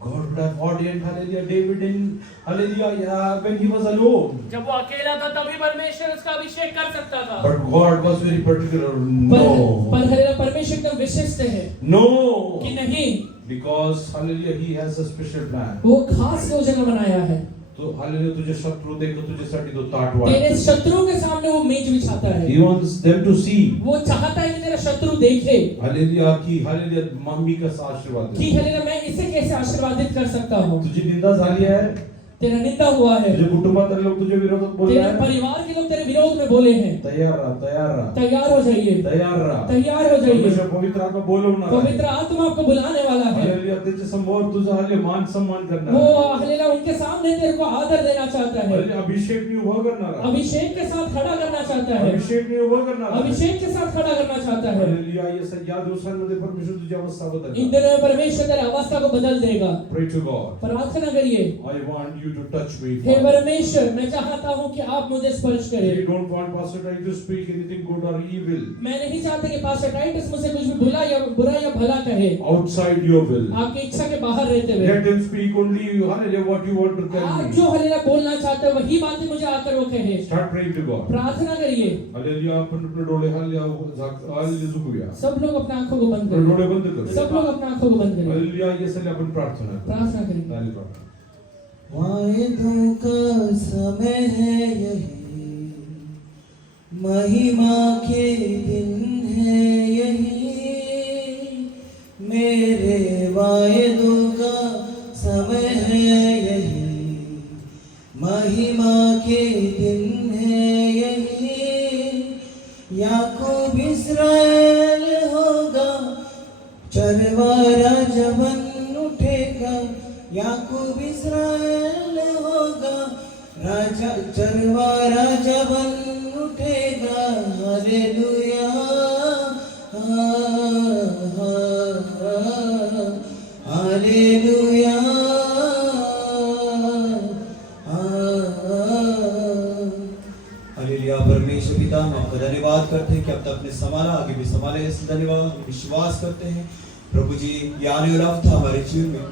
God would have ordained hallelujah David in hallelujah yeah, when he was alone. जब वो अकेला था तभी परमेश्वर उसका अभिषेक कर सकता था। But God was very particular. Per No. Hallelujah परमेश्वर एकदम विशिष्ट है No. कि नहीं, Because hallelujah he has a special plan. वो खास योजना बनाया है। तो हालेलुया तुझे शत्रु देखो तुझ्यासाठी तो ताट तेरे वाढ. शत्रुओं के सामने वो मेज बिछाता है। He wants them to see. वो चाहता है कि तेरा शत्रु देखे हालेलुया की हालेलुया मम्मी का आशीर्वाद कि दे. हालेलुया मैं इसे कैसे आशीर्वादित कर सकता हूँ। तुझी निंदा झाली आहे. तेरा निंदा हुआ है, तुझे कुटुंबातले लोक तुझ्या विरोधात बोलले तेरे आहे. परिवार के लोग तेरे विरोध में बोले हैं। तयार रहा, तयार रहा, तैयार हो जाइए, तयार रहा. तैयार हो जाइए। परमेश्वर पवित्र आत्मा बोलवणार आहे. पवित्र आत्मा आपको बुलाने वाला है। हालेलुया त्याच्या समोर तुझा हालेलुया मान सम्मान करणार वो आहे. हालेलुया उनके सामने तेरे को आदर देना चाहता है, हालेलुया अभिषेक नी उभा करणार आहे. अभिषेक के साथ खड़ा करना चाहता है, अभिषेक नी उभा करणार आहे. अभिषेक के साथ खड़ा करना चाहता है। हालेलुया या दिवसांमध्ये परमेश्वर तुझी अवस्था इन बदलणार. दिनों में परमेश्वर तेरी अवस्था को बदल देगा। Pray to God. प्रार्थना करिए, I want you to touch me. हे Father. परमेश्वर मैं चाहता हूँ कि आप मुझे स्पर्श We करें। don't want Pastor Ty to speak anything good or evil मैं नहीं चाहता कि पास्टर टाइटस मुझसे कुछ भी बुरा या भला कहे, outside your will. आपकी इच्छा के बाहर रहते हुए। Let him speak only hallelujah what you want to tell आप me. जो हालेलुया बोलना चाहते हो वही बातें मुझे आकर वो कहे। Start praying to God. प्रार्थना करिए। हालेलुया आपण आपले डोळे हालेलुया झुकूया. सब लोग अपने आंखों को बंद आपले डोळे करें, बंद कर. सब लोग अपने आंखों को बंद करें, हालेलुया येसले आपण प्रार्थना करू. प्रार्थना करें। चालेल प्रार्थना. वायदों का समय है यही, महिमा के दिन है यही, मेरे वायदों का समय है यही, महिमा के दिन है यही, याकूब इस्राएल होगा, चरवारा जबन उठेगा, याकूब इस्राएल होगा, राजा चरवारा जबन उठेगा, हालेलुया हालेलुया हालेलुया हालेलुया। परमेश्वर पिता हम आपका धन्यवाद करते हैं कि अब तक आपने संभाला, आगे भी संभाले, इस धन्यवाद विश्वास करते हैं प्रभु जी। ये आने वाला हफ्ता हमारे जीवन में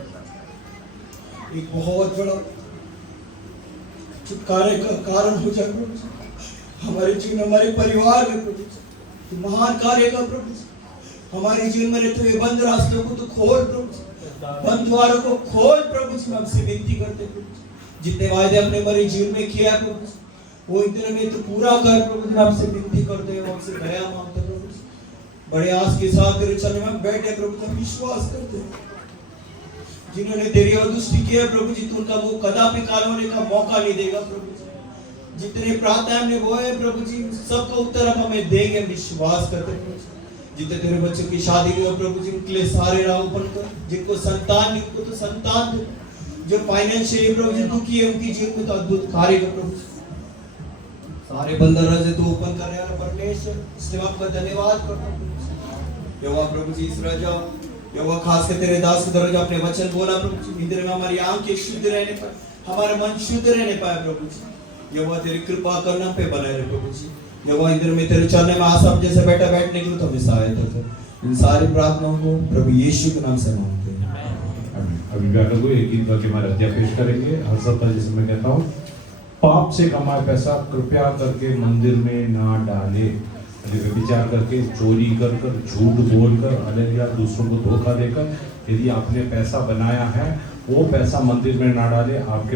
एक बहुत बड़ा छुटकारे का कारण हो जाए प्रभु जी। हमारे जीवन, हमारे परिवार में प्रभु जी तो महान कार्य का प्रभु जी। हमारे जीवन में रहते हुए बंद रास्तों को तो खोल प्रभु जी, बंद द्वारों को खोल प्रभु जी। हमसे विनती करते हैं प्रभु जी, जितने वायदे अपने हमारे जीवन में किया है प्रभु जी वो इतने में तो पूरा कर प्रभु जी। हमसे विनती करते हैं, हमसे दया मांगते हैं प्रभु जी। बड़े आस के साथ तेरे चरण में बैठे प्रभु जी, हम विश्वास करते हैं जिन्होंने तेरी अदुष्टि की है प्रभु जी तो उनका मुंह कदापि काला होने का मौका नहीं देगा प्रभु जी। जितने प्रार्थना हमने वो है प्रभु जी सबका उत्तर अब हमें देंगे, विश्वास करते हैं प्रभु जी। जितने तेरे बच्चों की शादी हुई है प्रभु जी उनके लिए सारे राह ओपन कर, जिनको संतान नहीं उनको तो संतान दे, जो फाइनेंशियली प्रभु जी दुखी है उनकी जीवन में तो अद्भुत कार्य कर प्रभु जी। सारे बंदर राजे तो ओपन कर रहे हैं परमेश्वर, इसलिए आपका धन्यवाद करता हूं यहोवा प्रभु जी। इस राजा यहोवा खास कर तेरे दास के द्वारा जो आपने वचन बोला प्रभु जी, निद्रा में हमारी आंखें शुद्ध रहने पाए, हमारा मन शुद्ध रहने पाए प्रभु जी। यहोवा तेरी कृपा करना पे बने रहे प्रभु जी। यहोवा इंद्र में तेरे चरणों में आसम जैसे बैठा बैठने के लिए तो हमें सहायता कर। इन सारी प्रार्थनाओं को प्रभु यीशु के नाम से मांगते हैं। अभी व्यापक को एक गीत के हमारे अध्याय पेश करेंगे। हर सप्ताह जैसे मैं कहता हूँ, पाप से कमाए पैसा कृपया करके मंदिर में ना डाले। विचार करके, चोरी कर कर, झूठ बोलकर, हालेलुया, दूसरों को धोखा देकर यदि आपने पैसा बनाया है वो पैसा मंदिर में ना डाले। आपके